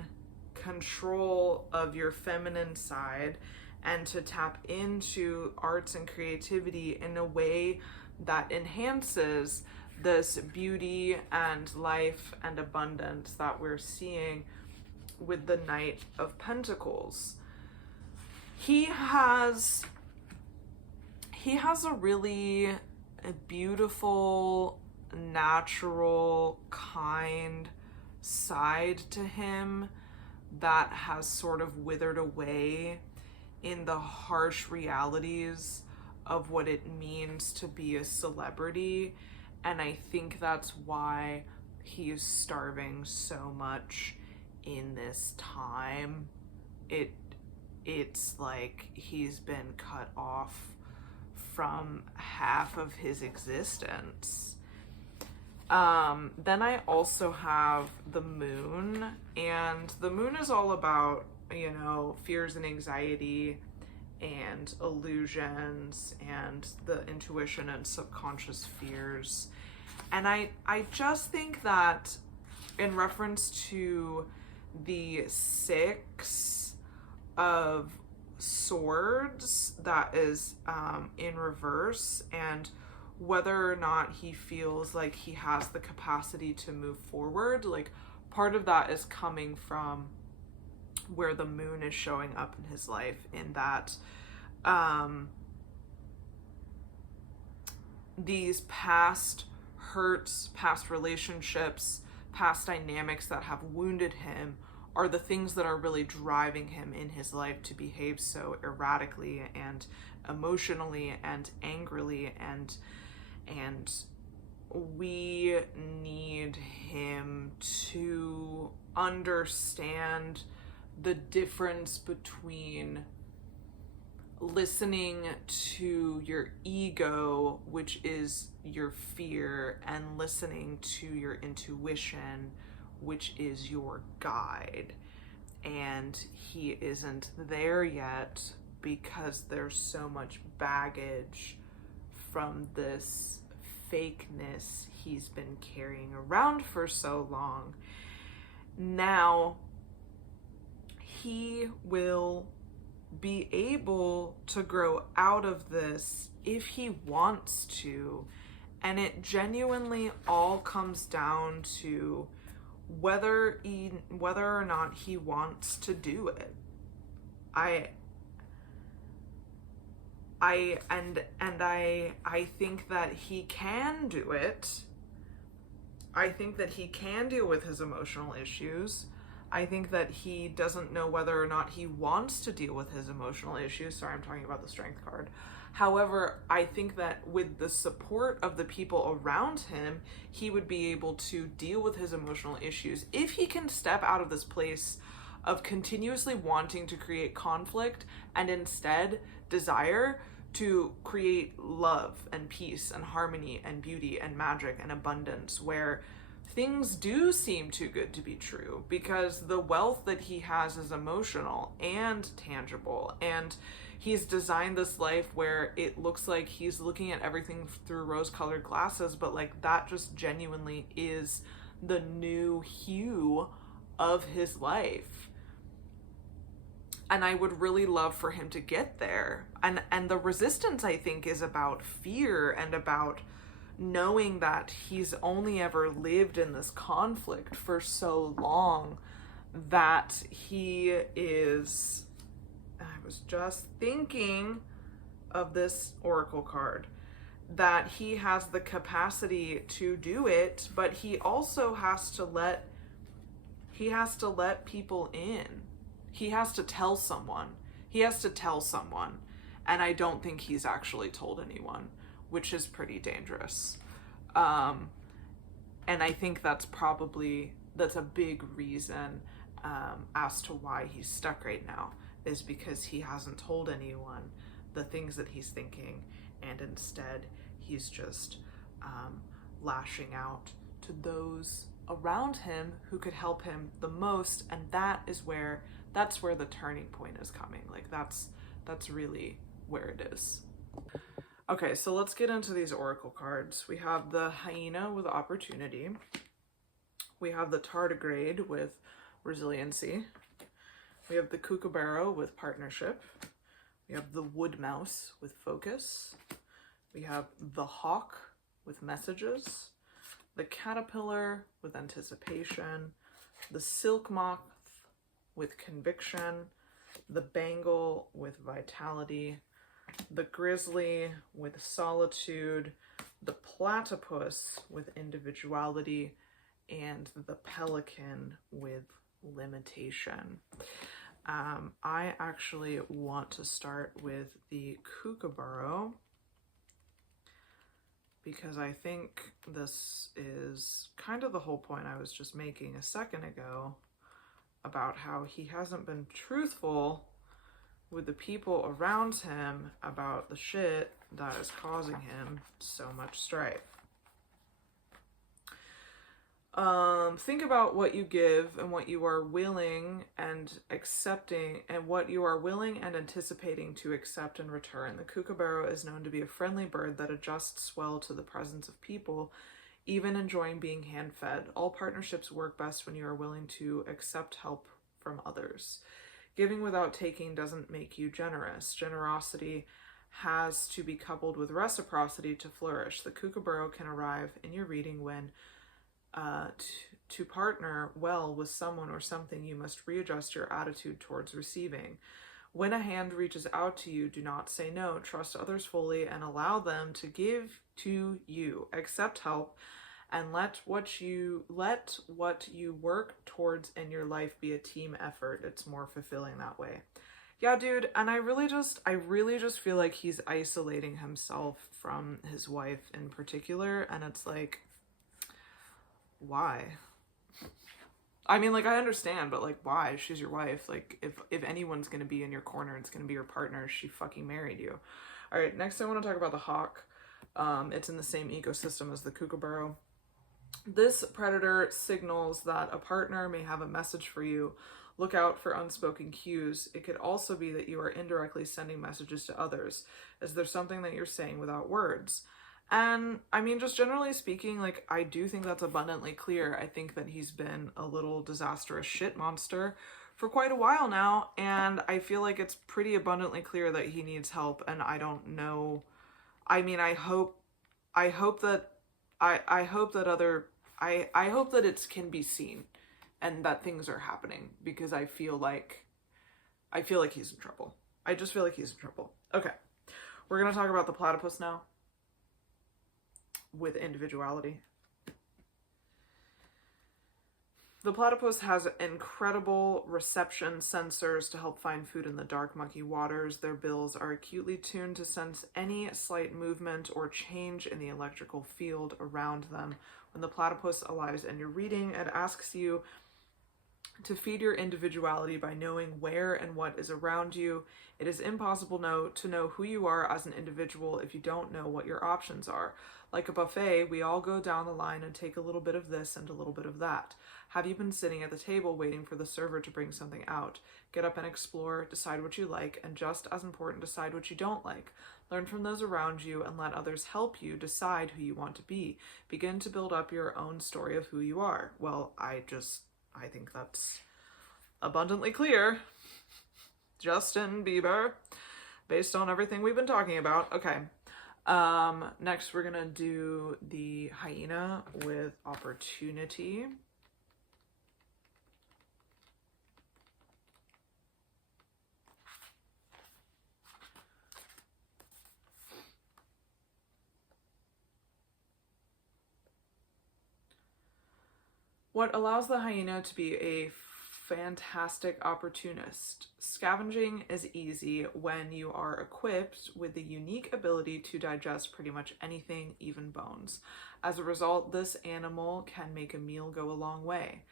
control of your feminine side and to tap into arts and creativity in a way that enhances this beauty and life and abundance that we're seeing with the Knight of Pentacles. He has a really beautiful, natural, kind side to him that has sort of withered away in the harsh realities of what it means to be a celebrity. And I think that's why he is starving so much in this time. It's like he's been cut off from half of his existence. Then I also have the Moon, and the Moon is all about, you know, fears and anxiety and illusions and the intuition and subconscious fears. And I just think that in reference to the Six of Swords that is in reverse, and whether or not he feels like he has the capacity to move forward, like part of that is coming from where the Moon is showing up in his life, in that these past hurts, past relationships, past dynamics that have wounded him are the things that are really driving him in his life to behave so erratically and emotionally and angrily, and we need him to understand the difference between listening to your ego, which is your fear, and listening to your intuition, which is your guide. And he isn't there yet because there's so much baggage from this fakeness he's been carrying around for so long. Now, he will be able to grow out of this if he wants to, and it genuinely all comes down to whether or not he wants to do it. I think that he can do it. I think that he can deal with his emotional issues. I think that he doesn't know whether or not he wants to deal with his emotional issues. Sorry, I'm talking about the Strength card. However, I think that with the support of the people around him, he would be able to deal with his emotional issues if he can step out of this place of continuously wanting to create conflict and instead desire to create love and peace and harmony and beauty and magic and abundance, where things do seem too good to be true, because the wealth that he has is emotional and tangible, and he's designed this life where it looks like he's looking at everything through rose-colored glasses, but like that just genuinely is the new hue of his life. And I would really love for him to get there. And the resistance, I think, is about fear and about knowing that he's only ever lived in this conflict for so long, that he is... I was just thinking of this oracle card, that he has the capacity to do it, but he also has to let people in. He has to tell someone. And I don't think he's actually told anyone, which is pretty dangerous. And I think that's a big reason as to why he's stuck right now, is because he hasn't told anyone the things that he's thinking, and instead he's just lashing out to those around him who could help him the most, and that's where the turning point is coming. Like that's really where it is. Okay, so let's get into these oracle cards. We have the hyena with opportunity. We have the tardigrade with resiliency. We have the kookaburra with partnership. We have the wood mouse with focus. We have the hawk with messages. The caterpillar with anticipation. The silk moth with conviction. The bangle with vitality. The grizzly with solitude. The platypus with individuality. And the pelican with limitation. I actually want to start with the kookaburra, because I think this is kind of the whole point I was just making a second ago about how he hasn't been truthful with the people around him about the shit that is causing him so much strife. Think about what you give and what you are willing and accepting, and what you are willing and anticipating to accept in return. The kookaburra is known to be a friendly bird that adjusts well to the presence of people, even enjoying being hand-fed. All partnerships work best when you are willing to accept help from others. Giving without taking doesn't make you generous. Generosity has to be coupled with reciprocity to flourish. The kookaburra can arrive in your reading when to partner well with someone or something, you must readjust your attitude towards receiving. When a hand reaches out to you, do not say no. Trust others fully and allow them to give to you. Accept help and let what you work towards in your life be a team effort. It's more fulfilling that way. Yeah, dude, and I really just feel like he's isolating himself from his wife in particular, and it's like, why? I mean, like, I understand, but like, why? She's your wife. Like, if anyone's gonna be in your corner, it's gonna be your partner. She fucking married you. All right, next I want to talk about the hawk. It's in the same ecosystem as the kookaburra. This predator signals that a partner may have a message for you. Look out for unspoken cues. It could also be that you are indirectly sending messages to others. Is there something that you're saying without words? And I mean, just generally speaking, like, I do think that's abundantly clear. I think that he's been a little disastrous shit monster for quite a while now, and I feel like it's pretty abundantly clear that he needs help, and I don't know. I mean, I hope that it can be seen and that things are happening, because I feel like he's in trouble. I just feel like he's in trouble. Okay. We're going to talk about the platypus now with individuality. The platypus has incredible reception sensors to help find food in the dark, murky waters. Their bills are acutely tuned to sense any slight movement or change in the electrical field around them. When the platypus arrives in your reading, it asks you to feed your individuality by knowing where and what is around you. It is impossible to know who you are as an individual if you don't know what your options are. Like a buffet, we all go down the line and take a little bit of this and a little bit of that. Have you been sitting at the table waiting for the server to bring something out? Get up and explore, decide what you like, and just as important, decide what you don't like. Learn from those around you and let others help you decide who you want to be. Begin to build up your own story of who you are. Well, I think that's abundantly clear. Justin Bieber, based on everything we've been talking about. Okay. Next we're gonna do the hyena with opportunity. What allows the hyena to be a fantastic opportunist? Scavenging is easy when you are equipped with the unique ability to digest pretty much anything, even bones. As a result, this animal can make a meal go a long way.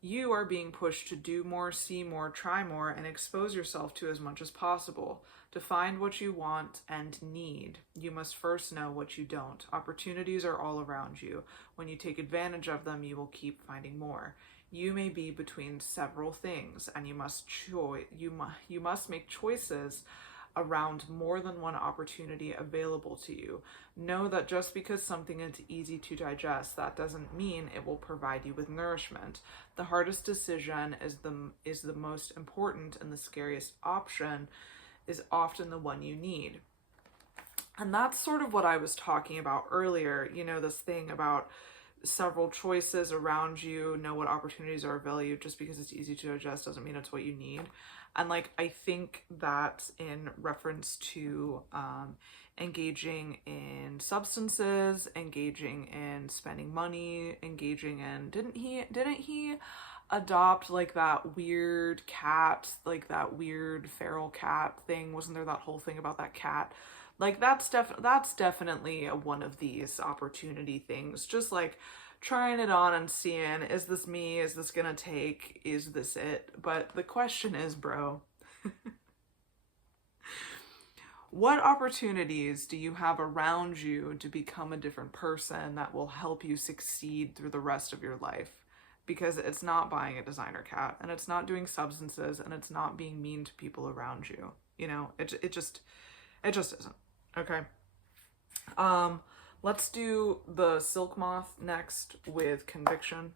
You are being pushed to do more, see more, try more, and expose yourself to as much as possible. To find what you want and need, you must first know what you don't. Opportunities are all around you. When you take advantage of them, you will keep finding more. You may be between several things, and you must make choices around more than one opportunity available to you. Know that just because something is easy to digest, that doesn't mean it will provide you with nourishment. The hardest decision is the most important, and the scariest option is often the one you need. And that's sort of what I was talking about earlier, this thing about several choices around you, know what opportunities are available to you. Just because it's easy to digest doesn't mean it's what you need. And I think that's in reference to engaging in substances, engaging in spending money, engaging in, didn't he adopt that weird cat, that weird feral cat thing? Wasn't there that whole thing about that cat? That's definitely one of these opportunity things. Just trying it on and seeing, is this me? Is this gonna take? Is this it? But the question is, bro, what opportunities do you have around you to become a different person that will help you succeed through the rest of your life? Because it's not buying a designer cat, and it's not doing substances, and it's not being mean to people around you. It just isn't. Okay. Let's do the silk moth next with conviction.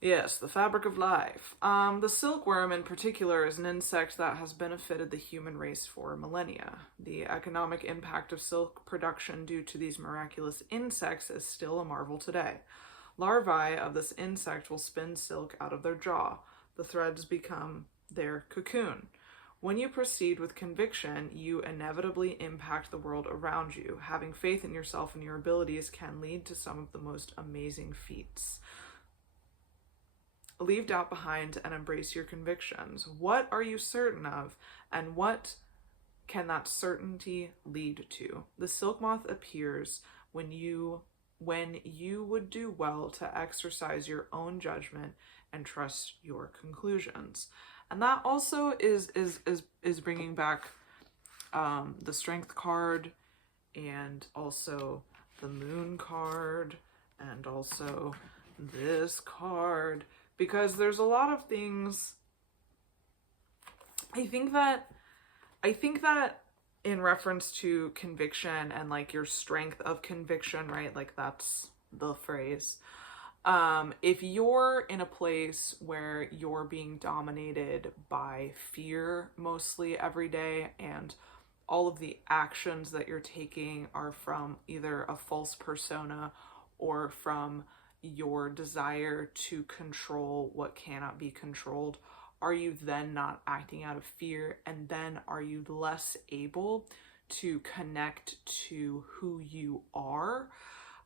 Yes, the fabric of life. The silkworm in particular is an insect that has benefited the human race for millennia. The economic impact of silk production due to these miraculous insects is still a marvel today. Larvae of this insect will spin silk out of their jaw. The threads become their cocoon. When you proceed with conviction, you inevitably impact the world around you. Having faith in yourself and your abilities can lead to some of the most amazing feats. Leave doubt behind and embrace your convictions. What are you certain of, and what can that certainty lead to? The silk moth appears when you would do well to exercise your own judgment and trust your conclusions. And that also is bringing back the strength card, and also the moon card, and also this card, because there's a lot of things. I think that in reference to conviction and your strength of conviction, right? That's the phrase. If you're in a place where you're being dominated by fear mostly every day, and all of the actions that you're taking are from either a false persona or from your desire to control what cannot be controlled, are you then not acting out of fear? And then are you less able to connect to who you are?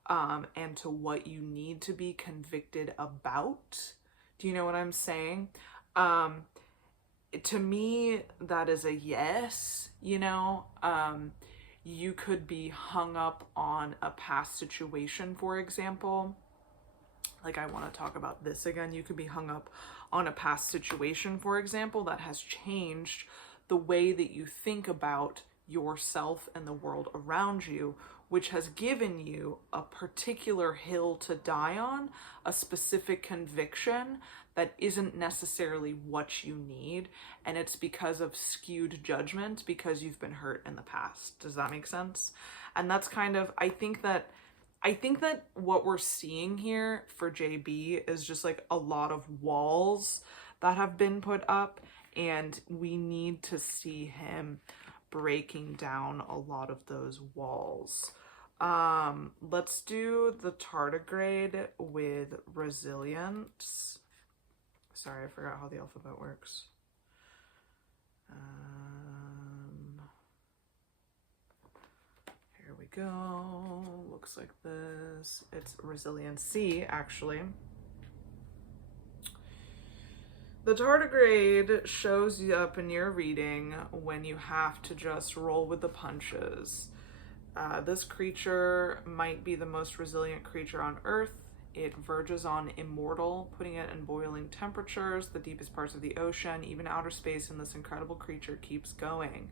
And to what you need to be convicted about? Do you know what I'm saying? To me, that is a yes. You could be hung up on a past situation, for example, like, I want to talk about this again. You could be hung up on a past situation, for example, that has changed the way that you think about yourself and the world around you, which has given you a particular hill to die on, a specific conviction that isn't necessarily what you need, and it's because of skewed judgment because you've been hurt in the past. Does that make sense? And that's kind of, I think that what we're seeing here for JB is just like a lot of walls that have been put up, and we need to see him breaking down a lot of those walls. Let's do the tardigrade with resilience. Sorry, I forgot how the alphabet works. Here we go. Looks like this. It's resiliency, actually. The tardigrade shows you up in your reading when you have to just roll with the punches. This creature might be the most resilient creature on Earth. It verges on immortal, putting it in boiling temperatures, the deepest parts of the ocean, even outer space, and this incredible creature keeps going.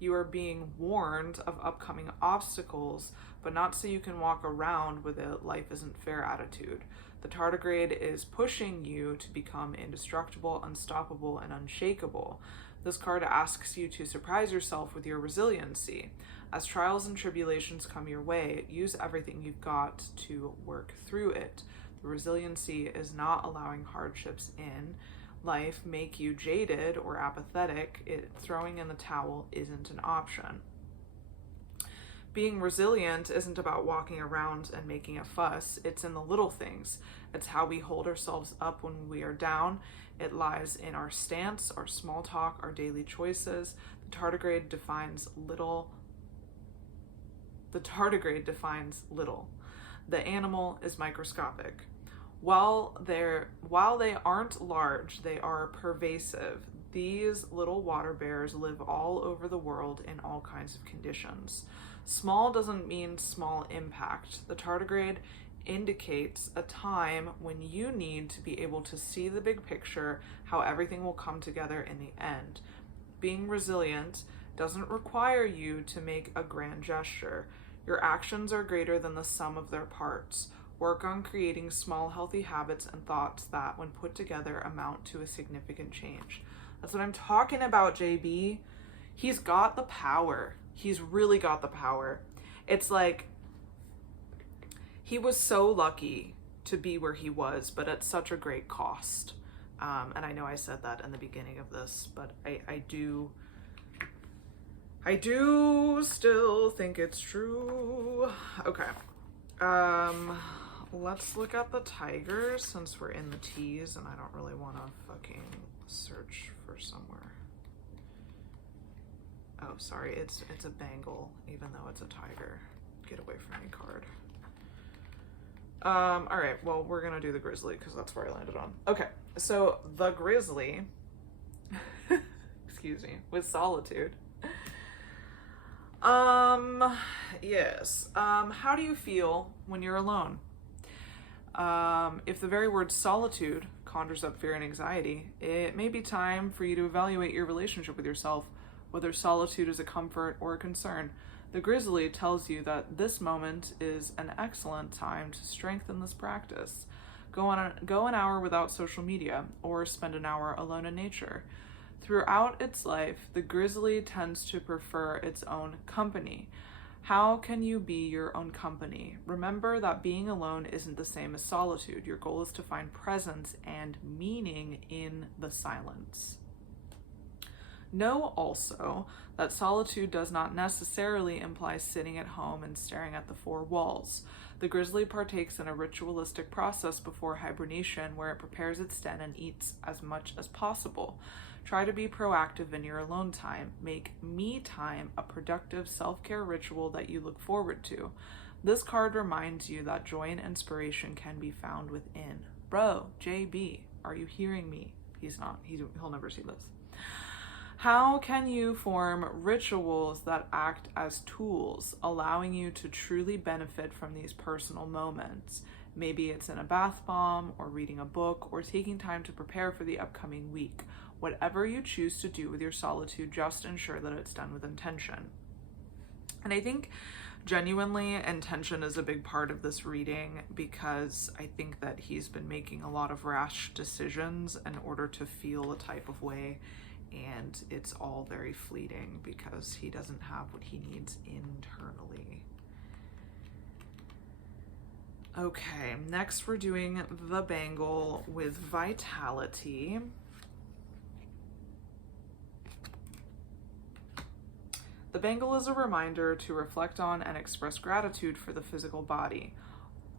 You are being warned of upcoming obstacles, but not so you can walk around with a life isn't fair attitude. The tardigrade is pushing you to become indestructible, unstoppable, and unshakable. This card asks you to surprise yourself with your resiliency. As trials and tribulations come your way, use everything you've got to work through it. The resiliency is not allowing hardships in life make you jaded or apathetic. Throwing in the towel isn't an option. Being resilient isn't about walking around and making a fuss. It's in the little things. It's how we hold ourselves up when we are down. It lies in our stance, our small talk, our daily choices. The tardigrade defines little. The animal is microscopic. While they aren't large, they are pervasive. These little water bears live all over the world in all kinds of conditions. Small doesn't mean small impact. The tardigrade indicates a time when you need to be able to see the big picture, how everything will come together in the end. Being resilient doesn't require you to make a grand gesture. Your actions are greater than the sum of their parts. Work on creating small, healthy habits and thoughts that, when put together, amount to a significant change. That's what I'm talking about, JB. He's got the power. He's really got the power. It's like, he was so lucky to be where he was, but at such a great cost. And I know I said that in the beginning of this, but I do still think it's true. Okay. Let's look at the tigers since we're in the T's and I don't really want to fucking search for somewhere. Oh, sorry, it's a Bengal, even though it's a tiger. Get away from me, card. All right, well, we're gonna do the grizzly because that's where I landed on. Okay, so the grizzly, excuse me, with solitude. Yes. How do you feel when you're alone? If the very word solitude conjures up fear and anxiety, it may be time for you to evaluate your relationship with yourself, whether solitude is a comfort or a concern. The grizzly tells you that this moment is an excellent time to strengthen this practice. Go an hour without social media, or spend an hour alone in nature. Throughout its life, the grizzly tends to prefer its own company. How can you be your own company? Remember that being alone isn't the same as solitude. Your goal is to find presence and meaning in the silence. Know also that solitude does not necessarily imply sitting at home and staring at the four walls. The grizzly partakes in a ritualistic process before hibernation where it prepares its den and eats as much as possible. Try to be proactive in your alone time. Make me time a productive self-care ritual that you look forward to. This card reminds you that joy and inspiration can be found within. Bro, JB, are you hearing me? He's not. He'll never see this. How can you form rituals that act as tools, allowing you to truly benefit from these personal moments? Maybe it's in a bath bomb, or reading a book, or taking time to prepare for the upcoming week. Whatever you choose to do with your solitude, just ensure that it's done with intention. And I think genuinely intention is a big part of this reading, because I think that he's been making a lot of rash decisions in order to feel a type of way, and it's all very fleeting because he doesn't have what he needs internally. Okay, next we're doing the bangle with vitality. The bangle is a reminder to reflect on and express gratitude for the physical body.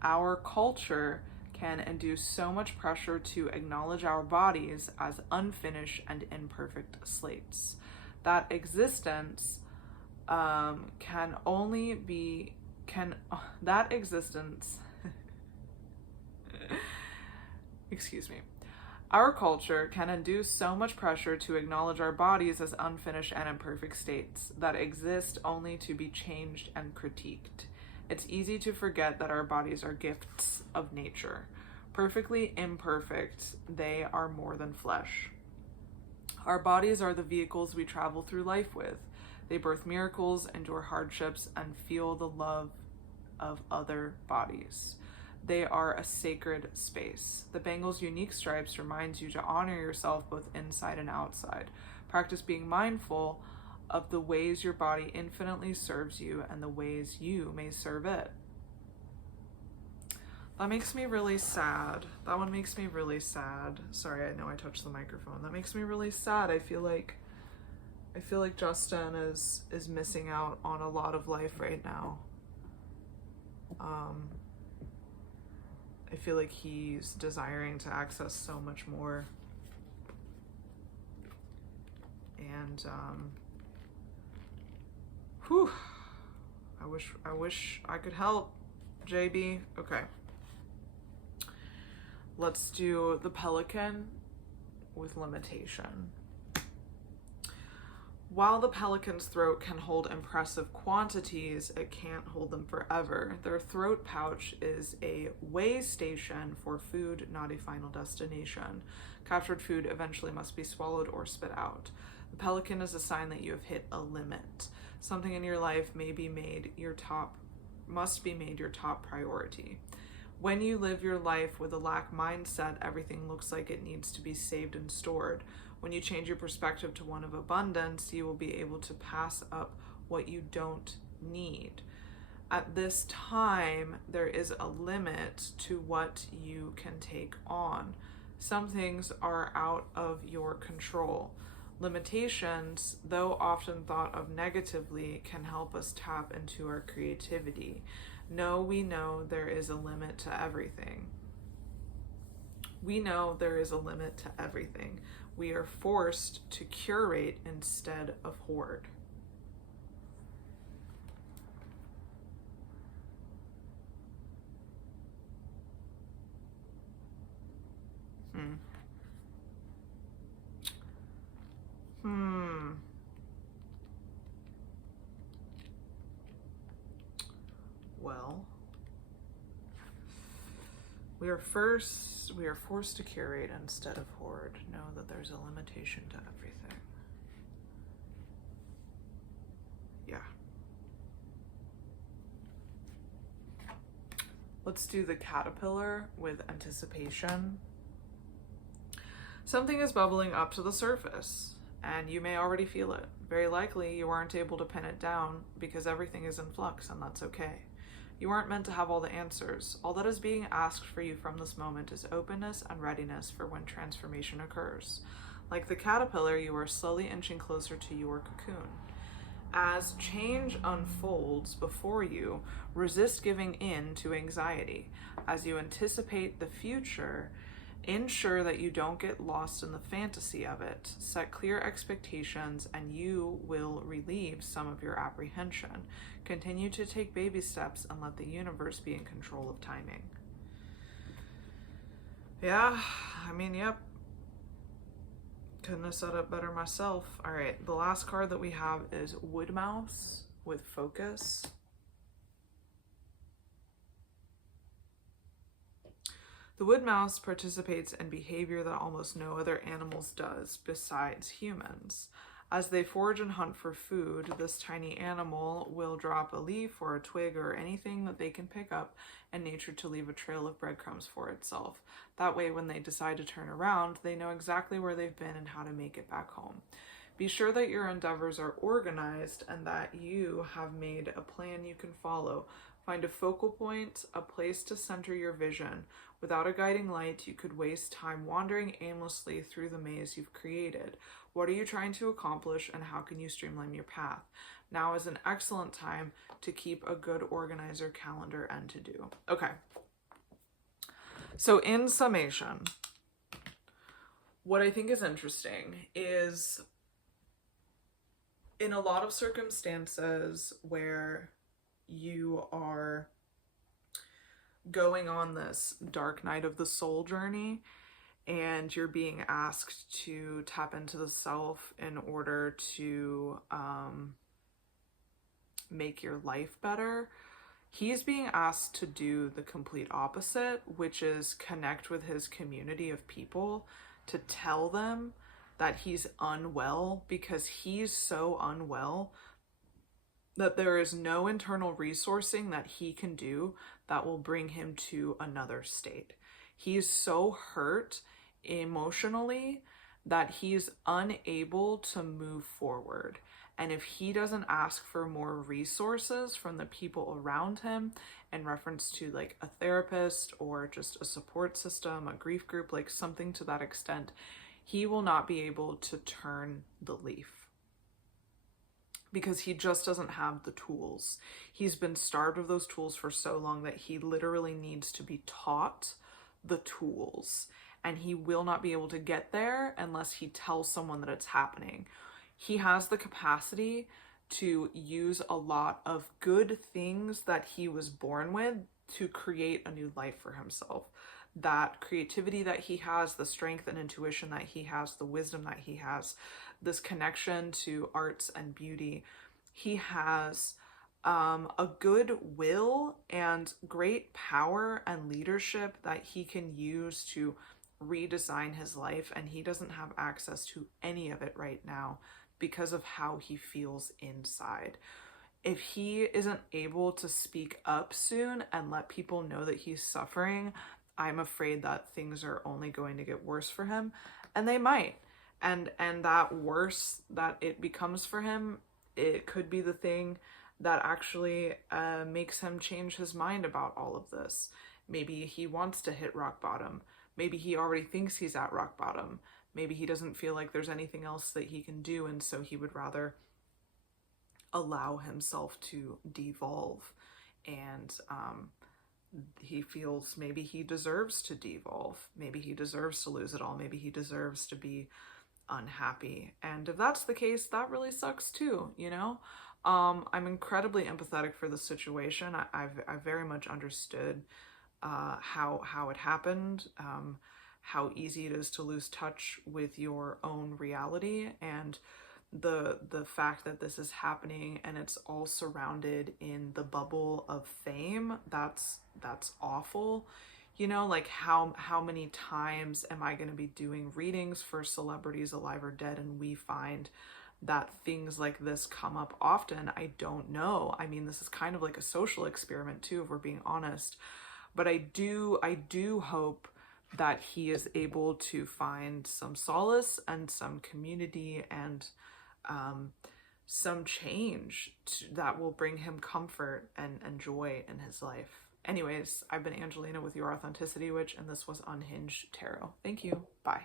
Our culture can induce so much pressure to acknowledge our bodies as unfinished and imperfect slates. That existence excuse me. Our culture can induce so much pressure to acknowledge our bodies as unfinished and imperfect states that exist only to be changed and critiqued. It's easy to forget that our bodies are gifts of nature. Perfectly imperfect, they are more than flesh. Our bodies are the vehicles we travel through life with. They birth miracles, endure hardships, and feel the love of other bodies. They are a sacred space. The bangle's unique stripes reminds you to honor yourself both inside and outside. Practice being mindful of the ways your body infinitely serves you and the ways you may serve it. That makes me really sad. That one makes me really sad. Sorry, I know I touched the microphone. That makes me really sad. I feel like Justin is missing out on a lot of life right now. I feel like he's desiring to access so much more. And I wish I could help, JB. Okay. Let's do the pelican with limitation. While the pelican's throat can hold impressive quantities, it can't hold them forever. Their throat pouch is a way station for food, not a final destination. Captured food eventually must be swallowed or spit out. The pelican is a sign that you have hit a limit. Something in your life must be made your top priority. When you live your life with a lack mindset, everything looks like it needs to be saved and stored. When you change your perspective to one of abundance, you will be able to pass up what you don't need. At this time, there is a limit to what you can take on. Some things are out of your control. Limitations, though often thought of negatively, can help us tap into our creativity. We know there is a limit to everything. We know there is a limit to everything. We are forced to curate instead of hoard. Well, we are forced to curate instead of hoard. Know that there's a limitation to everything. Yeah. Let's do the caterpillar with anticipation. Something is bubbling up to the surface, and you may already feel it. Very likely you aren't able to pin it down because everything is in flux, and that's okay. You aren't meant to have all the answers. All that is being asked for you from this moment is openness and readiness for when transformation occurs. Like the caterpillar, you are slowly inching closer to your cocoon. As change unfolds before you, resist giving in to anxiety. As you anticipate the future, ensure that you don't get lost in the fantasy of it. Set clear expectations and you will relieve some of your apprehension. Continue to take baby steps and let the universe be in control of timing. Yeah, yep. Couldn't have set up better myself. All right, the last card that we have is Wood Mouse with focus. The wood mouse participates in behavior that almost no other animals does besides humans. As they forage and hunt for food, this tiny animal will drop a leaf or a twig or anything that they can pick up in nature to leave a trail of breadcrumbs for itself. That way, when they decide to turn around, they know exactly where they've been and how to make it back home. Be sure that your endeavors are organized and that you have made a plan you can follow. Find a focal point, a place to center your vision. Without a guiding light, you could waste time wandering aimlessly through the maze you've created. What are you trying to accomplish, and how can you streamline your path? Now is an excellent time to keep a good organizer, calendar, and to-do. Okay. So in summation, what I think is interesting is in a lot of circumstances where you are going on this dark night of the soul journey and you're being asked to tap into the self in order to make your life better, he's being asked to do the complete opposite, which is connect with his community of people to tell them that he's unwell, because he's so unwell that there is no internal resourcing that he can do that will bring him to another state. He's so hurt emotionally that he's unable to move forward. And if he doesn't ask for more resources from the people around him in reference to like a therapist or just a support system, a grief group, like something to that extent, he will not be able to turn the leaf, because he just doesn't have the tools. He's been starved of those tools for so long that he literally needs to be taught the tools, and he will not be able to get there unless he tells someone that it's happening. He has the capacity to use a lot of good things that he was born with to create a new life for himself. That creativity that he has, the strength and intuition that he has, the wisdom that he has, this connection to arts and beauty. He has a good will and great power and leadership that he can use to redesign his life, and he doesn't have access to any of it right now because of how he feels inside. If he isn't able to speak up soon and let people know that he's suffering, I'm afraid that things are only going to get worse for him, and they might. And that worse that it becomes for him, it could be the thing that actually makes him change his mind about all of this. Maybe he wants to hit rock bottom. Maybe he already thinks he's at rock bottom. Maybe he doesn't feel like there's anything else that he can do, and so he would rather allow himself to devolve. And he feels maybe he deserves to devolve. Maybe he deserves to lose it all. Maybe he deserves to be unhappy. And if that's the case, that really sucks too, you know? I'm incredibly empathetic for the situation. I very much understood how it happened, how easy it is to lose touch with your own reality, and the fact that this is happening and it's all surrounded in the bubble of fame. That's awful. You know, like how many times am I going to be doing readings for celebrities alive or dead, and we find that things like this come up often? I don't know. I mean, this is kind of like a social experiment too, if we're being honest. But I do hope that he is able to find some solace and some community and some change that will bring him comfort and joy in his life. Anyways, I've been Angelina with Your Authenticity Witch, and this was Unhinged Tarot. Thank you. Bye.